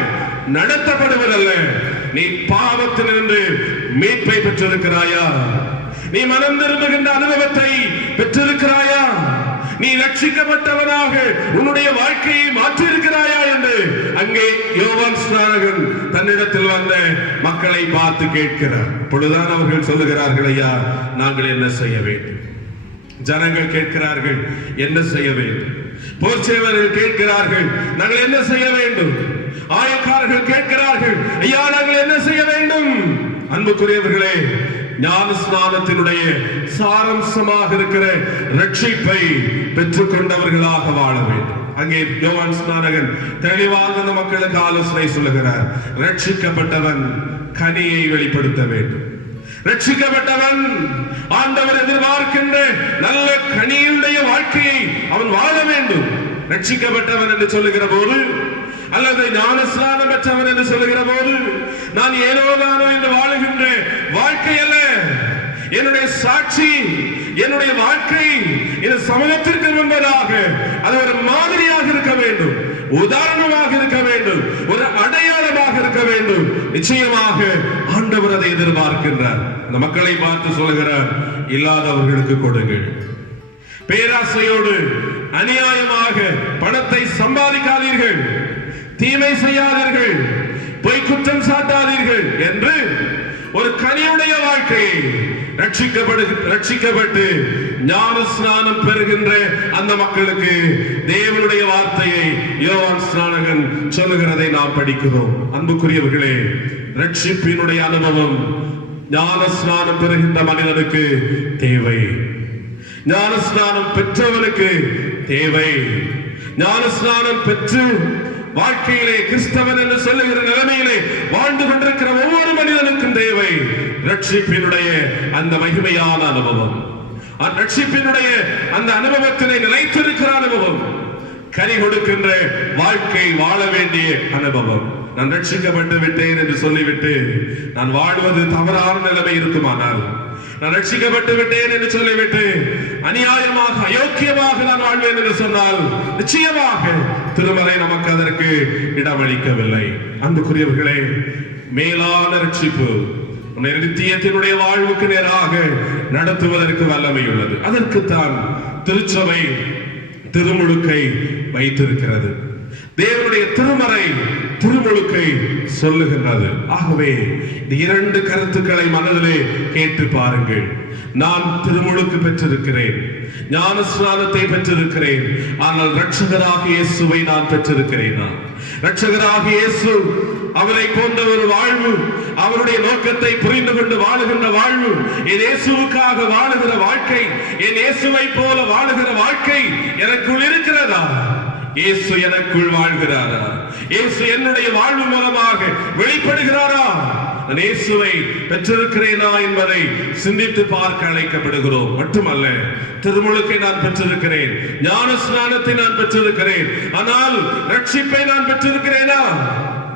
நடத்தப்படுவதல்ல. நீ பாவத்திலிருந்து மீட்பை பெற்றிருக்கிறாயா? நீ மனம் திரும்புகின்ற அனுபவத்தை பெற்றிருக்கிறாயா? நீ ரட்சிக்கப்பட்டவனாக உன்னுடைய வாழ்க்கையை மாற்றியிருக்கிறாயா என்று அங்கே யோவான் ஸ்நானகன் தன்னிடத்தில் வந்த மக்களை பார்த்து கேட்கிறார். அப்பொழுதுதான் அவர்கள் சொல்லுகிறார்கள், ஐயா, நாங்கள் என்ன செய்ய வேண்டும்? ஜனங்கள் கேட்கிறார்கள், என்ன செய்ய வேண்டும்? போர்ச்சேவர்கள் கேட்கிறார்கள், நாங்கள் என்ன செய்ய வேண்டும்? ஆயக்காரர்கள் கேட்கிறார்கள், ஐயா, நாங்கள் என்ன செய்ய வேண்டும்? அன்புக்குரியவர்களே, ஞான ஸ்நானத்தினுடைய சாரம்சமாக இருக்கிற ரட்சிப்பை பெற்றுக் கொண்டவர்களாக வாழ வேண்டும். அங்கே யோவான் ஸ்நானகன் தெளிவாக அந்த மக்களுக்கு ஆலோசனை சொல்லுகிறார். ரட்சிக்கப்பட்டவன் கனியை வெளிப்படுத்த வேண்டும். ரட்சிக்கப்பட்டவன் ஆண்டவர் எதிர்பார்க்கின்ற நல்ல கனியுடைய வாழ்க்கையை அவன் வாழ வேண்டும். ரட்சிக்கப்பட்டவன் என்று சொல்லுகிற போது, அல்லது ஞானஸ்நானம் பெற்றவன் என்று சொல்லுகிற போது, நான் ஏனோ தானோ என்று வாழுகின்ற வாழ்க்கை அல்ல. என்னுடைய சாட்சி, என்னுடைய வாழ்க்கை இந்த சமூகத்திற்கு முன்பதாக அது ஒரு மாதிரியாக இருக்க வேண்டும், உதாரணமாக இருக்க வேண்டும், ஒரு அடையாளமாக இருக்க வேண்டும். நிச்சயமாக ஆண்டவர் அதை எதிர்பார்க்கின்றார். அந்த மக்களை பார்த்து சொல்லுகிறார், இல்லாதவர்களுக்கு கொடுங்கள். பேராசையோடு அநியாயமாக பணத்தை சம்பாதிக்காதீர்கள், தீமை செய்யாதீர்கள், பொய் குற்றம் சாட்டாதீர்கள் என்று ஒரு கனியுடைய வாழ்க்கையை ரட்சிக்கப்பட்டு ஞான ஸ்நானம் பெறுகின்ற அந்த மக்களுக்கு தேவனுடைய வார்த்தையை யோவான் ஸ்நானகன் சொல்லுகிறதை நாம் படிக்கிறோம். அன்புக்குரியவர்களே, ரட்சிப்பினுடைய அனுபவம் ஞான ஸ்நானம் பெறுகின்ற மனிதனுக்கு தேவை. ஞான ஸ்நானம் பெற்றவனுக்கு தேவை. ஞான ஸ்நானம் பெற்று வாழ்க்கையிலே கிறிஸ்தவன் என்று சொல்லுகிற நிலைமையிலே வாழ்ந்து கொண்டிருக்கிற ஒவ்வொரு மனிதனுக்கும் தேவை ரட்சிப்பினுடைய அந்த மகிமையான அனுபவம். ரட்சிப்பினுடைய அந்த அனுபவத்திலே நிலைத்திருக்கிற அனுபவம், கனி கொடுக்கின்ற வாழ்க்கை வாழ வேண்டிய அனுபவம். நான் ரட்சிக்கப்பட்டு விட்டேன் என்று சொல்லிவிட்டு நான் வாழ்வது தவறான நிலைமை இருக்குமானால், நான் ரட்சிக்கப்பட்டு விட்டேன் என்று சொல்லிவிட்டு அநியாயமாக, அயோக்கியமாக நான் வாழ்வேன் என்று சொன்னால் நிச்சயமாக திருமறை நமக்கு அதற்கு இடமளிக்கவில்லை. அன்புக்குரியவர்களே, மேலான ரட்சிப்பு நித்தியத்தினுடைய வாழ்வுக்கு நேராக நடத்துவதற்கு வல்லமை உள்ளது. அதற்குத்தான் திருச்சபை திருமுழுக்கை வைத்திருக்கிறது. தேவனுடைய திருமறை திருமுழுக்கை சொல்லுகின்றது. ஆகவே இந்த இரண்டு கருத்துக்களை மனதிலே கேட்டு பாருங்கள். நான் திருமுழுக்கு பெற்றிருக்கிறேன், ஞான ஸ்நானத்தை பெற்றிருக்கிறேன், ஆனால் இரட்சகராக இயேசுவை நான் பெற்றிருக்கிறேனா? இரட்சகராக இயேசு, அவரை போன்ற ஒரு வாழ்வு, அவருடைய நோக்கத்தை புரிந்து கொண்டு வாழுகின்ற வாழ்வு, என் இயேசுவுக்காக வாழுகிற வாழ்க்கை, என் இயேசுவை போல வாழுகிற வாழ்க்கை எனக்குள் இருக்கிறதா? இயேசு எனக்குள் வாழ்கிறாரா? இயேசு என்னுடைய வாழ்வு மூலமாக வெளிப்படுகிறாரா? நான் இயேசுவை பெற்றிருக்கிறேனா என்பதை சிந்தித்து பார்க்க அழைக்கப்படுகிறோம். மட்டுமல்ல, திருமுழுக்கை நான் பெற்றிருக்கிறேன், ஞான ஸ்நானத்தை நான் பெற்றிருக்கிறேன், ஆனால் ரட்சிப்பை நான் பெற்றிருக்கிறேனா?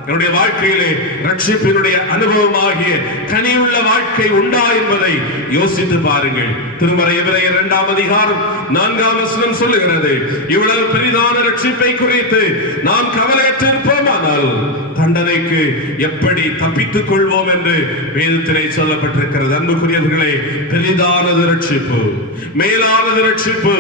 என்னுடைய வாழ்க்கையிலே ரட்சிப்பினுடைய அனுபவமாகிய கனியுள்ள வாழ்க்கை உண்டா என்பதை யோசித்து பாருங்கள். திருமறை எபிரேயர் 2ஆம் அதிகாரம் 4ஆம் வசனம் சொல்லுகிறது, இவ்வளவு பெரிதான ரட்சிப்பை குறித்து நாம் கவலையற்றிருப்போமானால் தண்டனைக்கு எப்படி தப்பித்துக் கொள்வோம் என்று வேதத்திலே சொல்லப்பட்டிருக்கிறது. அன்புக்குரியவர்களே, பெரிதானது ரட்சிப்பு, மேலானது ரட்சிப்பு,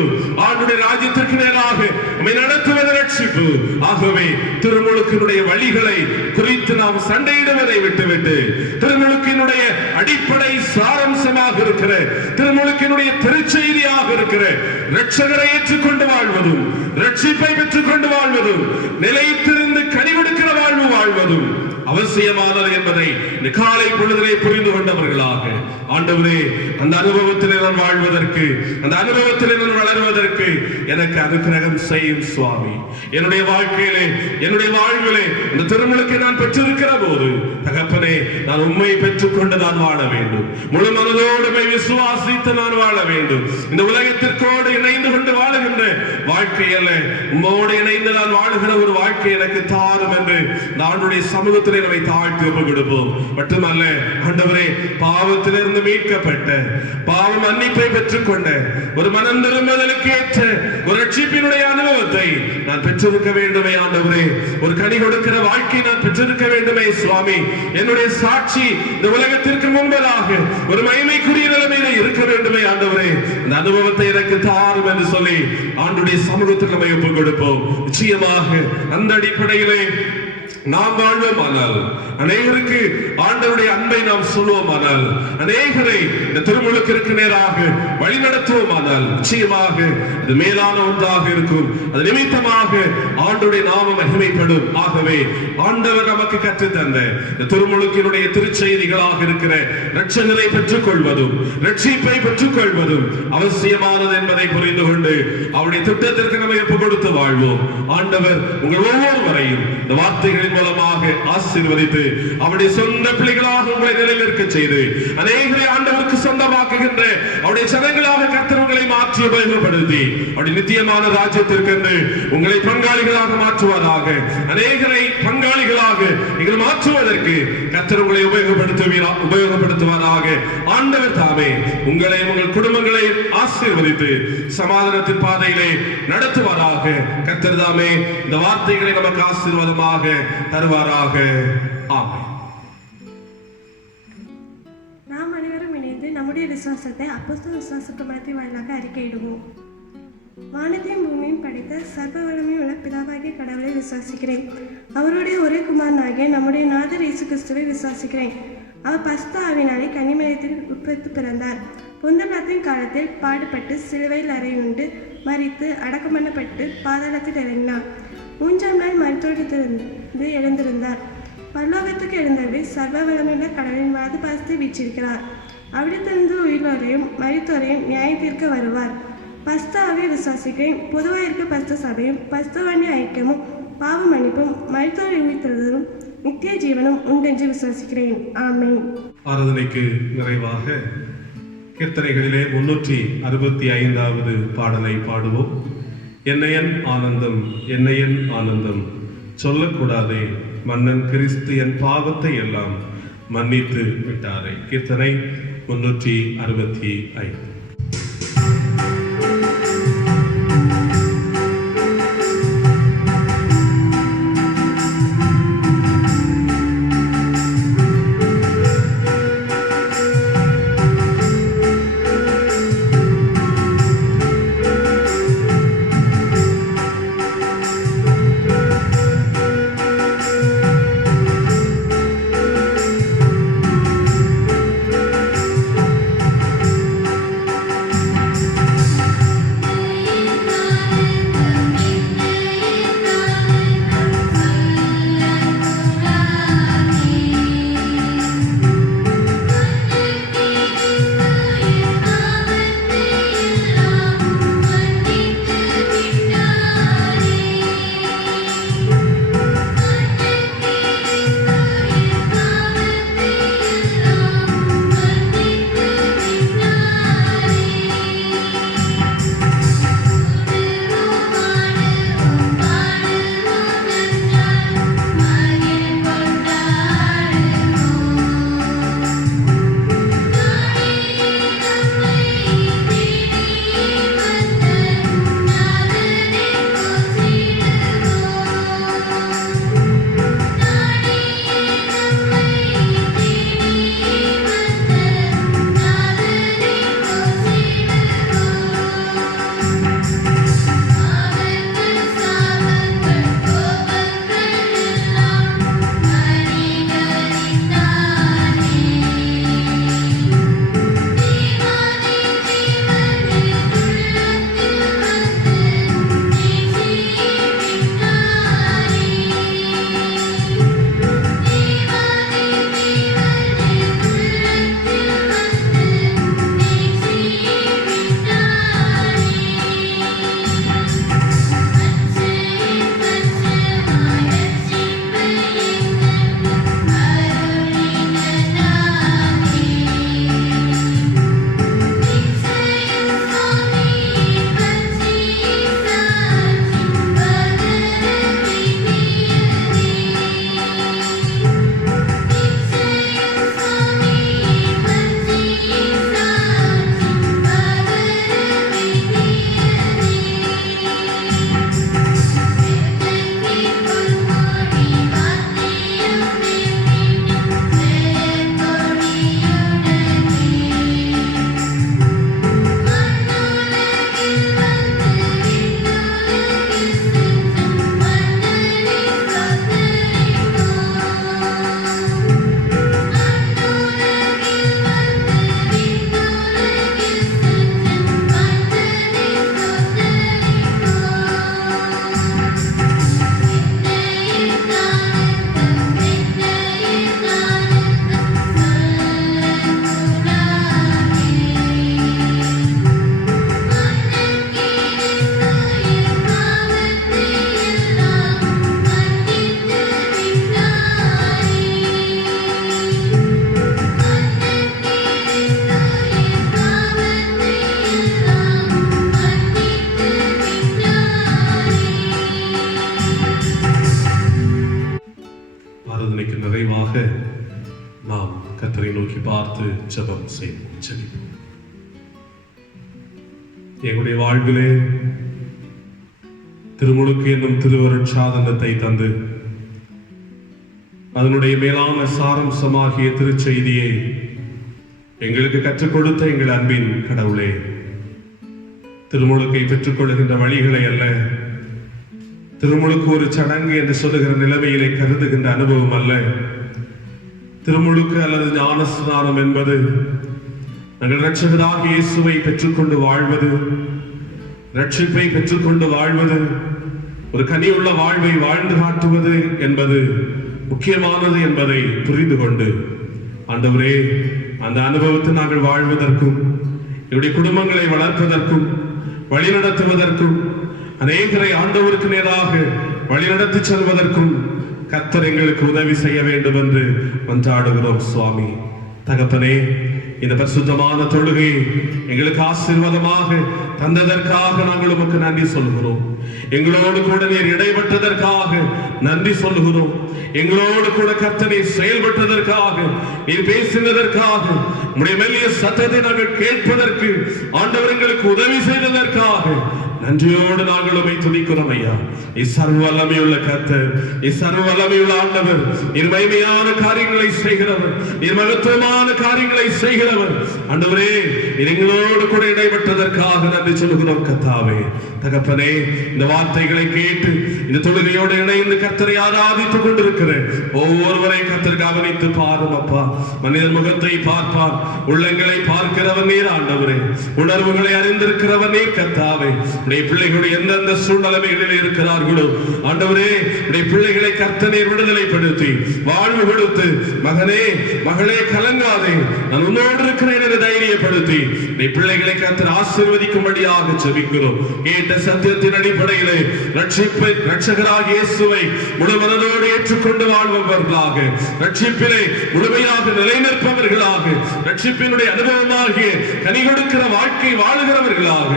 ஆண்டுடைய ராஜ்யத்திற்கு நேராக நம்மை நடத்துவது ரட்சிப்பு. ஆகவே திருமுழுக்கினுடைய வழிகளை குறித்து நாம் சண்டையிடுவதை விட்டுவிட்டு, திருமுழுக்கினுடைய அடிப்படை சாரம்சமாக இருக்கிற, திருமுழுக்கினுடைய திருச்செய்தியாக இருக்கிற இரட்சகரை ஏற்றுக்கொண்டு வாழ்வதும், ரட்சிப்பை பெற்றுக் கொண்டு வாழ்வதும், நிலைத்திருந்து கனிவெடுக்கிற வாழ்வு வாழ்வதும் அவசியமானது என்பதை இந்த காலை பொழுதிலே புரிந்து கொண்டவர்களாக, ஆண்டவரே, அந்த அனுபவத்திலே நான் வாழ்வதற்கு, அந்த அனுபவத்திலே நான் வளருவதற்கு எனக்கு அனுக்கிரகம் செய்யும் சுவாமி. என்னுடைய வாழ்க்கையிலே, என்னுடைய வாழ்விலே இந்த திருமுழுக்கை நான் பெற்றிருக்கிற போது தகப்பனே, நான் உண்மை பெற்றுக் கொண்டு நான் வாழ வேண்டும். முழு மனதோடு விசுவாசித்து நான் வாழ வேண்டும். இந்த உலகத்திற்கோடு இணைந்து கொண்டு வாழுகின்ற வாழ்க்கை அல்ல, உம்மோடு இணைந்து நான் வாழுகிற ஒரு வாழ்க்கை எனக்கு தாரும் என்று ஆண்டுடைய சமூகத்திலே நம்மை தாழ்த்தி ஒப்புக் கொடுப்போம். மட்டுமல்ல, ஆண்டவரே, பாவத்திலிருந்து மீட்கப்பட்ட, பாவ மன்னிப்பை பெற்றுக் கொண்ட, ஒரு மனம் திரும்புதலுக்கு ஏற்ற ஒரு ரட்சிப்பினுடைய அனுபவத்தை நான் பெற்றிருக்க வேண்டுமே ஆண்டவரே. ஒரு கனி கொடுக்கிற வாழ்க்கை நான் பெற்றிருக்க வேண்டுமே சுவாமி. என்னுடைய சாட்சி இந்த உலகத்திற்கு முன்பதாக ஒரு மகிமைக்குரிய நிலைமையில இருக்க வேண்டுமே ஆண்டவரே. அந்த அனுபவத்தை எனக்கு தாரும் என்று சொல்லி ஆண்டுடைய சமூகத்தில் நம்மை ஒப்புக் கொடுப்போம். நிச்சயமாக அந்த அடிப்படையிலே நாம் வாழ்வோமானால், அநேகருக்கு ஆண்டவருடைய அன்பை நாம் சொல்வோமானால், அநேகரை இந்த திருமுழுக்கிற்கு நேராக வழி நடத்துவோமானால், நிச்சயமாக இது மேலான ஒன்றாக இருக்கும். அது நிமித்தமாக ஆண்டவருடைய நாமம் மகிமைப்படும். ஆகவே ஆண்டவர் நமக்கு கற்றுத் தந்த இந்த திருமுழுக்கினுடைய திருச்செய்திகளாக இருக்கிற இரட்சகரை பெற்றுக் கொள்வதும், ரட்சிப்பை பெற்றுக் கொள்வதும் அவசியமானது என்பதை புரிந்து கொண்டு அவருடைய திட்டத்திற்கு நம்மை ஒப்புக் கொடுத்து வாழ்வோம். ஆண்டவர் உங்கள் ஒவ்வொருவரையும் இந்த வார்த்தைகளின் மூலமாக ஆசீர்வதித்து அவருடைய சொந்த பிள்ளைகளாக உங்களை நிலைநிற்க செய்து அநேகரை ஆண்டவருக்கு சொந்தமாக்குகின்ற அவருடைய ஜனங்களாக கர்த்தர் உங்களை மாற்றி உபயோகப்படுத்தி அவருடைய நித்தியமான ராஜ்யத்திற்கு உங்களை பங்காளிகளாக மாற்றுவதாக, அநேகரை பங்காளிகளாக நீங்கள் மாற்றுவதற்கு கர்த்தர் உங்களை உபயோகப்படுத்துவதாக. ஆண்டவர் தாமே உங்களை, உங்கள் குடும்பங்களை ஆசீர்வதித்து சமாதானத்தின் பாதையிலே நடத்துவாராக. கர்த்தர் தாமே இந்த வார்த்தைகளை நமக்கு ஆசீர்வாதமாக தருவாராக. ஆமென். நாம் அனைவரும் இணைந்து நம்முடைய விசுவாசத்தை அப்போஸ்தல விசுவாச பிரமாணத்தின் வாயிலாக அறிக்கையிடுவோம். வானத்தையும் பூமியும் படைத்த சர்வ வல்லமையுள்ள பிதாவாகிய கடவுளை விசுவாசிக்கிறேன். அவருடைய ஒரே குமாரனாகிய நம்முடைய நாதர் இயேசு கிறிஸ்துவை விசுவாசிக்கிறேன். அவர் பரிசுத்த ஆவியினாலே கன்னிமரியத்தில் உட்பட்டு பிறந்தார். பொந்தநாத்தின் காலத்தில் பாடுபட்டு சிலுவையில் அறையுண்டு மரித்து அடக்கம் பண்ணப்பட்டு பாதாளத்தில் இறங்கினார். 3ஆம் நாள் மரித்தோரிலிருந்து எழுந்திருந்தார். பரலோகத்துக்கு எழுந்தருளி சர்வ வல்லமையுள்ள கடவுளின் வலது பாதத்தை வீற்றிருக்கிறார். அவிடத்திலிருந்து உயிரோரையும் மரித்தோரையும் நியாய தீர்க்க வருவார். பரிசுத்த ஆவியை விசுவாசிக்கிறேன். பொதுவாக இருக்க பரிசுத்த சபையும் பரிசுத்தவான்ய ஐக்கியமும் பாவ மன்னிப்பும் மரித்தோரை உயிர்த்தெழுதலும் நித்திய ஜீவனும் உண்டென்று விசுவாசிக்கிறேன். ஆமென். ஆராதனைக்கு நிறைவாக கீர்த்தனைகளிலே 365வது பாடலை பாடுவோம். என்னையன் ஆனந்தம், என்னையன் ஆனந்தம், சொல்லக்கூடாதே மன்னன் கிறிஸ்து என் பாவத்தை எல்லாம் மன்னித்து விட்டாரே. கீர்த்தனை 365. பார்த்து ஜெபம் செய்வோம். எங்களுடைய வாழ்விலே திருமுழுக்கு என்னும் திருவருட்சாதனத்தை தந்து அதனுடைய மேலான சாரம்சமாகிய திருச்செய்தியை எங்களுக்கு கற்றுக் கொடுத்த எங்கள் அன்பின் கடவுளே, திருமுழுக்கை பெற்றுக் கொள்ளுகின்ற வழிகளை அல்ல, திருமுழுக்கு ஒரு சடங்கு என்று சொல்லுகிற நிலைமையிலே கருதுகின்ற அனுபவம் அல்ல, திருமுழுக்கு அல்லது ஞானஸ்நானம் என்பது நாங்கள் இரட்சகராக இயேசுவை பெற்றுக்கொண்டு வாழ்வது, ரட்சிப்பை பெற்றுக்கொண்டு வாழ்வது, ஒரு கனியுள்ள வாழ்வை வாழ்ந்து காட்டுவது என்பது முக்கியமானது என்பதை புரிந்து கொண்டு ஆண்டவரே, அந்த அனுபவத்தை நாங்கள் வாழ்வதற்கும் என்னுடைய குடும்பங்களை வளர்ப்பதற்கும் வழிநடத்துவதற்கும் அநேகரை ஆண்டவருக்கு நேராக வழிநடத்தி செல்வதற்கும் கர்த்தர் எங்களுக்கு உதவி செய்ய வேண்டும் என்று மன்றாடுகிறோம். சுவாமி தகப்பனே, இந்த பரிசுத்தமான தொழுகை எங்களுக்கு ஆசீர்வாதமாக தந்ததற்காக நாங்கள் உமக்கு நன்றி சொல்கிறோம். எங்களோடு கூட நீர் இடைப்பட்டதற்காக நன்றி சொல்கிறோம். எங்களோடு கூட கர்த்தனை செயல்பட்டதற்காக, நீர் பேசினதற்காக, உம்முடைய மெல்லிய சத்தத்தை நாங்கள் கேட்பதற்கு ஆண்டவர் எங்களுக்கு உதவி செய்ததற்காக நன்றியோடு நாங்கள் உம்மை துதிக்கிறோம். ஐயா, நீ சர்வ வல்லமையுள்ள கர்த்தர், நீ சர்வ வல்லமையுள்ள ஆண்டவர், நீர் மகிமையான காரியங்களை செய்கிறவர், நீர் மகத்துவமான காரியங்களை செய்கிறவர். ஆண்டவரே, நீர் எங்களோடு கூட இடைப்பட்டதற்காக நன்றி சொல்கிறோம். கர்த்தாவே தகப்பனே, இந்த வார்த்தைகளை கேட்டு இந்த தொழுகையோடு இணைந்து கர்த்தரை ஆராதித்துக் கொண்டிருக்கிற ஒவ்வொருவரை கர்த்தர் கவனித்து பாரும். அப்பா, மனிதன் முகத்தை பார்ப்பார், உள்ளங்களை பார்க்கிறவர் நீர். ஆண்டவரே, உணர்வுகளை அறிந்திருக்கிறவர் நீர். கர்த்தாவே, பிள்ளைகளுடைய எந்தெந்த சூழ்நிலைகளில் இருக்கிறார்களோ ஆண்டவரே, பிள்ளைகளை கர்த்தர் விடுதலைப்படுத்தி வாழ்வு கொடுத்து, மகனே மகளே கலங்காதே, நான் உன்னோடு இருக்கிறேன் என தைரியப்படுத்தி பிள்ளைகளை கர்த்தர் ஆசீர்வதிக்கும்படியாக ஜெபிக்கிறோம். கேட்ட சத்தியத்தின் அடிப்படையிலே ரட்சகராக இயேசுவை முழு மனதோடு ஏற்றுக்கொண்டு வாழ்பவர்களாக, ரட்சிப்பிலே முழுமையாக நிலைநிற்பவர்களாக, ரட்சிப்பினுடைய அனுபவமாகிய கனி கொடுக்கிற வாழ்க்கை வாழுகிறவர்களாக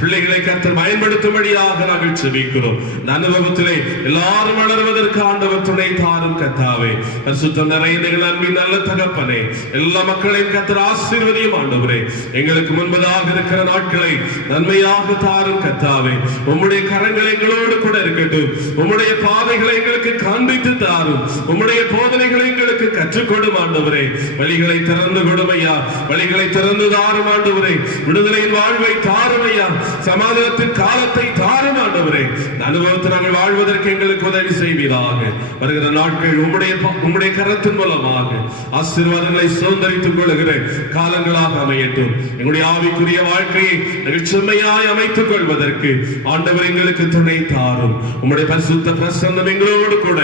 பிள்ளைகளை கர்த்தர் பயன்படுத்தும்படியாக நாங்கள் ஜெபிக்கிறோம். இந்த அனுபவத்திலே எல்லாரும் வளர்வதற்கு ஆண்டவர் துணை தாரும். கர்த்தாவே, பரிசுத்தம் நிறைந்த அன்பின் நல்ல தகப்பனே, எல்லா மக்களையும் கர்த்தர் ஆசீர்வதியும். ஆண்டவரே, எங்களுக்கு முன்பதாக இருக்கிற நாட்களை நன்மையாக தாரும். கர்த்தாவே, உம்முடைய கரங்கள் எங்களோடு கூட இருக்கட்டும். உம்முடைய பாதைகளை எங்களுக்கு காண்பித்து தாரும். உம்முடைய போதனைகளை எங்களுக்கு கற்றுக் கொடும். ஆண்டவரே, வழிகளை திறந்து கொடுமையா, வழிகளை திறந்து தாரும். ஆண்டவரே, விடுதலையின் வாழ்வை தாரும். ஐயா, சமாதானத்தின் காலத்தை தாரும். ஆண்டவரே, அனுபவத்தை நாங்கள் வாழ்வதற்கு எங்களுக்கு உதவி செய்வீராக. வருகிற நாட்கள் உம்முடைய கரத்தின் மூலமாக ஆசீர்வாதங்களை சுதந்திரித்துக் கொள்கிற காலங்களாக அமையட்டும். எங்களுடைய ஆவிக்குரிய வாழ்க்கையை நாங்கள் செம்மையாய் அமைத்துக் கொள்வதற்கு ஆண்டவர் எங்களுக்கு துணை தாரும். உம்முடைய பரிசுத்த பிரசன்னம் எங்களோடு கூட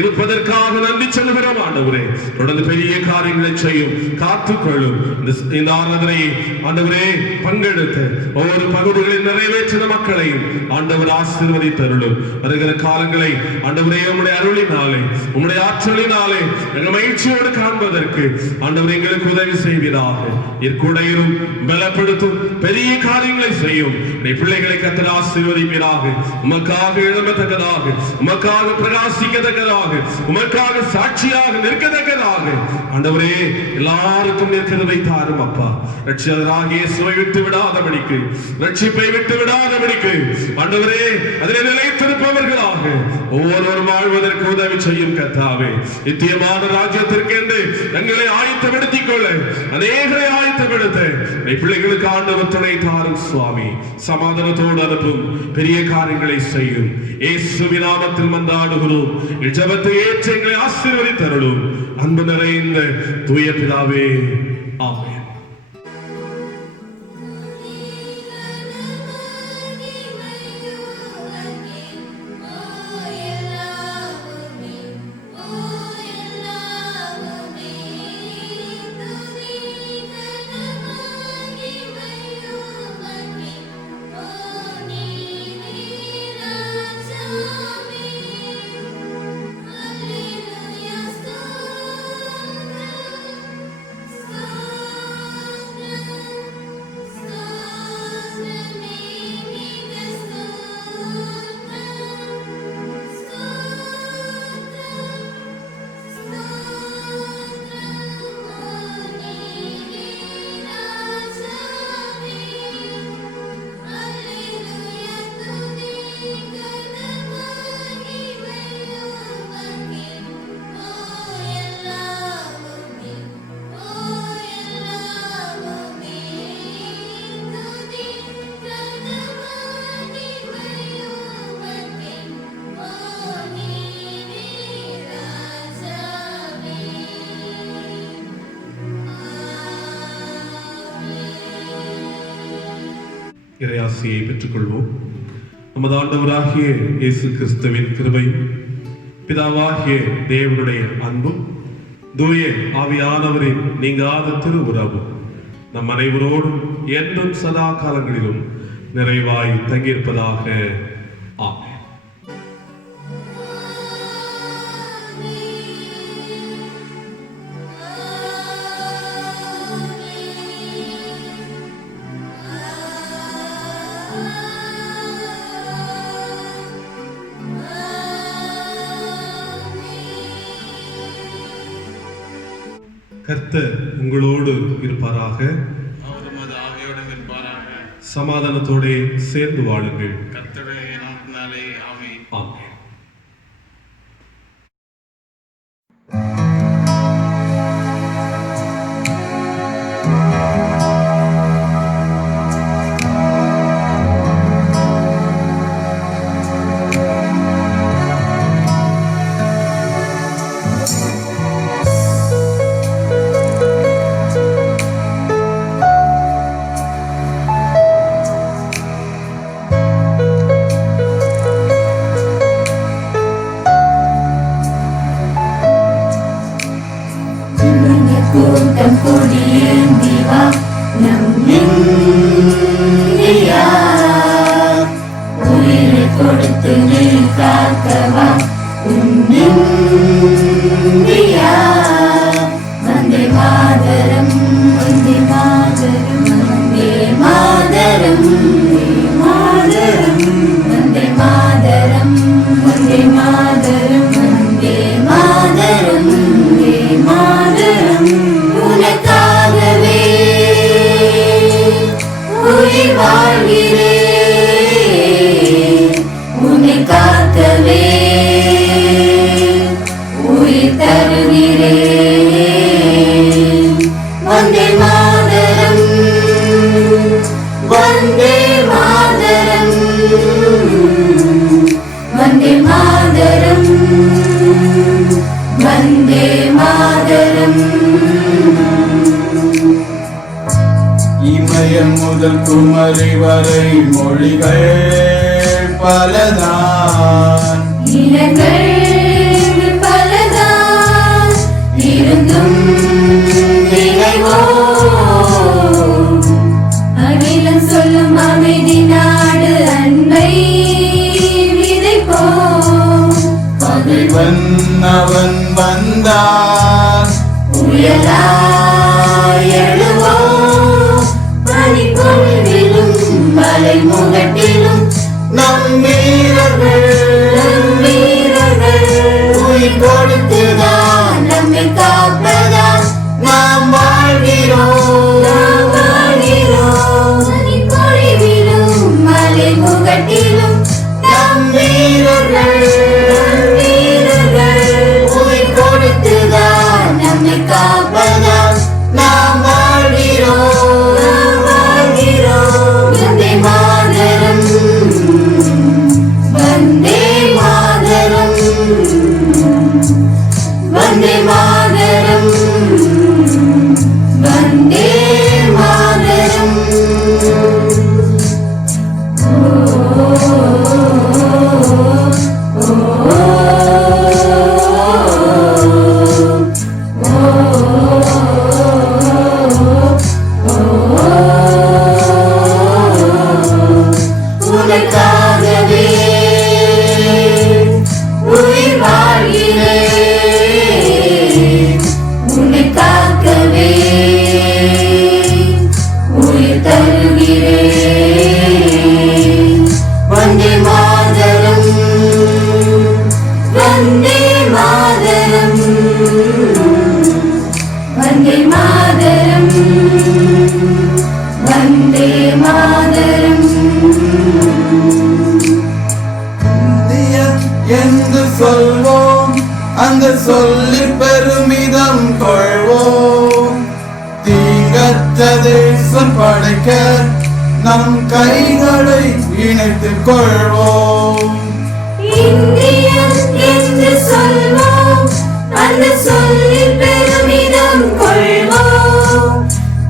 இருப்பதற்காக நன்றி சொல்கிறோம். ஆண்டவரே, தொடர்ந்து பெரிய காரியங்களை செய்யும், காத்துக்கொள்ளும். இந்த ஆராதனையை ஆண்டவரே பங்கெடுத்து ஒவ்வொரு பகுதிகளில் நிறைவேற்றின மக்களையும் ஆண்டவர் ஆசீர்வதித்தருளும். வருகிற காலங்களை ஆண்டவரே உம்முடைய அருளினாலே, உம்முடைய ஆற்றலினாலே எங்கள் மகிழ்ச்சியோடு காண்பதற்கு ஆண்டவர் எங்களுக்கு உதவி செய்வீராக. இற்குடையிலும் பலப்படுத்தும் பெரிய காரியங்களை செய்யும் பிள்ளைகளை கர்த்தர் ஆசீர்வதிப்பீராக. உமக்காக எழும்பத்தக்கதாக, உமக்காக பிரகாசிக்கத்தக்கதாக, உமக்காக சாட்சியாக நிற்கத்தக்கதாக ஆண்டவரே எல்லாருக்கும் நிற்கிறதை தாரும். அப்பா, ரட்சகராக இயேசுவை விட்டு விடாதபடிக்கு, ரட்சிப்பை விட்டு விடாதபடிக்கு ஆண்டவரே அதிலே நிலைத்திருப்பவர்களாக ஒவ்வொருவரும் வாழ்வதற்கு உதவி செய்யும். கர்த்தாவே, நித்தியமான ராஜ்யத்திற்கு என்று எங்களை ஆயத்தப்படுத்திக் கொள்ள, அநேகரை ஆயத்தப்படுத்த பிள்ளைகளுக்கு ஆண்டவர் துணை தாரும். சுவாமி, சமாதானத்தோடு அனுப்பும், பெரிய காரியங்களை செய்யும். இயேசுவின் நாமத்தில் மன்றாடுகிறோம். ஜெபத்தை ஏற்று எங்களை ஆசீர்வதித்தருளும். அன்பு நிறைந்த தூய பிதாவே, ஆமென். Hallelujah, இறையாசியை பெற்றுக்கொள்வோம். நமது ஆண்டவராகிய இயேசு கிறிஸ்துவின் கிருபையும் பிதாவாகிய தேவனுடைய அன்பும் தூய ஆவியானவரின் நீங்காத திரு உறவும் நம் அனைவரோடும் என்றும் சதா காலங்களிலும் நிறைவாய் தங்கியிருப்பதாக. ஆமென். கர்த்தர் உங்களோடு இருப்பாராக. சமாதானத்தோடு சேர்ந்து வாழுங்கள். ஆமென். கூட்டம் கொடியேந்திவா நம் இந்தியா, உயிரை கொடுத்து நீ காக்கவா இந்தியா. வந்தே மாதரம் வந்தே மாதரம் வந்தே மாதரம் வந்தே மாதரம் வந்தே மாதரம் வந்தே மாதரம் வந்தே மாதரம். உனக்காகவே உயிர் வாழ்கிறேன், உன்னை காக்கவே உயிர் தருகிறேன். வந்தே மாதரம் வந்தே மாதரம் வந்தே மாதரம் வந்தே மாதரம். இமயம் முதல் குமரி வரை மொழிகள் பலதான், இனங்கள் பலதான், இருந்தும் நினைவோம் அகிலம் சொல்லும் அமைதி நாடு அன்பை விதைப்போம். பகைவன் அவன் வந்தான் புயலாய் எழுவோம், பனிப்பொழிவிலும் மலை முகட்டிலும் நம் வீரர்கள் உயிர் கொடுத்துதான் நம்மை காப்பதான் நாம் வாழ்கிறோம். பனிப்பொழிவிலும் மலை முகட்டிலும் நம் வீரர்கள் உயிர் கொடுத்துதான் நம்மை காப்பதான் நாம் வாழ்கிறோம். வந்தே மாதரம் வந்தே மாதரம் வந்தே மாதரம் வந்தே மாதரம். உனக்காகவே உயிர் வாழ்கிறேன், உன்னை காக்கவே உயிர் தருகிறேன். வந்தே மாதரம் வந்தே மாதரம் வந்தே மாதரம் வந்தே மாதரம். இந்தியன் என்று சொல்வோம், அந்த சொல்லில் பெருமிதம் கொள்வோம். தீங்கற்ற தேசம் படைக்க நம் கைகளை இணைத்துக் கொள்வோம். இந்தியன் என்று சொல்வோம், அந்த சொல்லில் பெருமிதம் கொள்வோம்.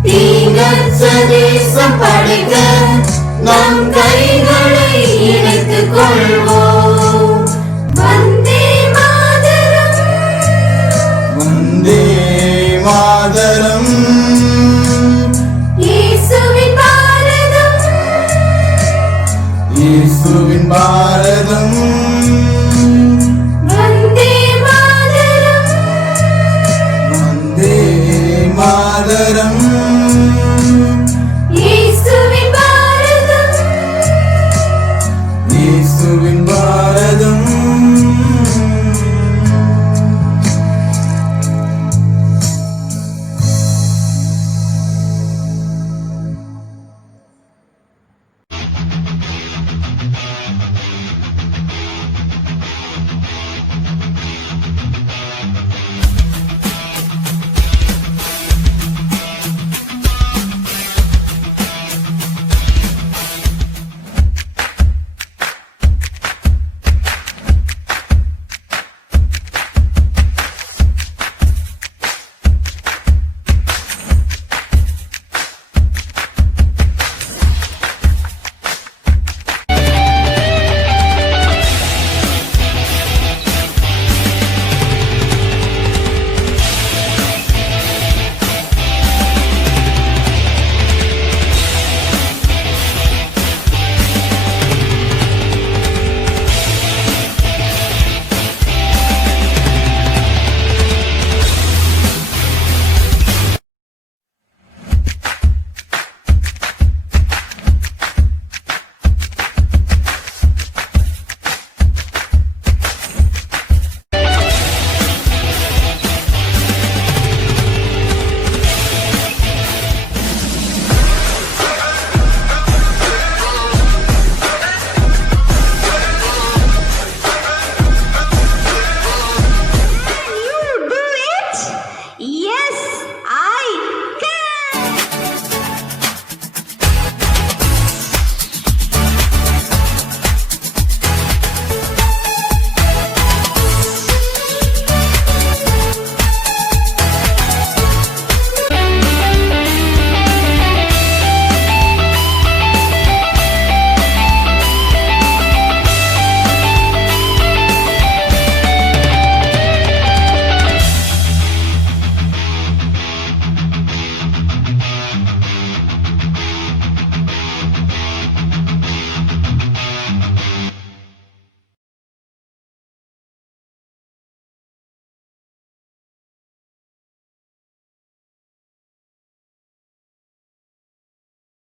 தீங்கற்ற தேசம் படைக்க நம் கைகளை இணைத்துக் கொள்வோம். வந்தே மாதரம், வந்தே மாதரம், இயேசுவின் பாரதம், இயேசுவின் பாரதம். வந்தே மாதரம், வந்தே மாதரம், இயேசுவின் பாரதம், இயேசுவின்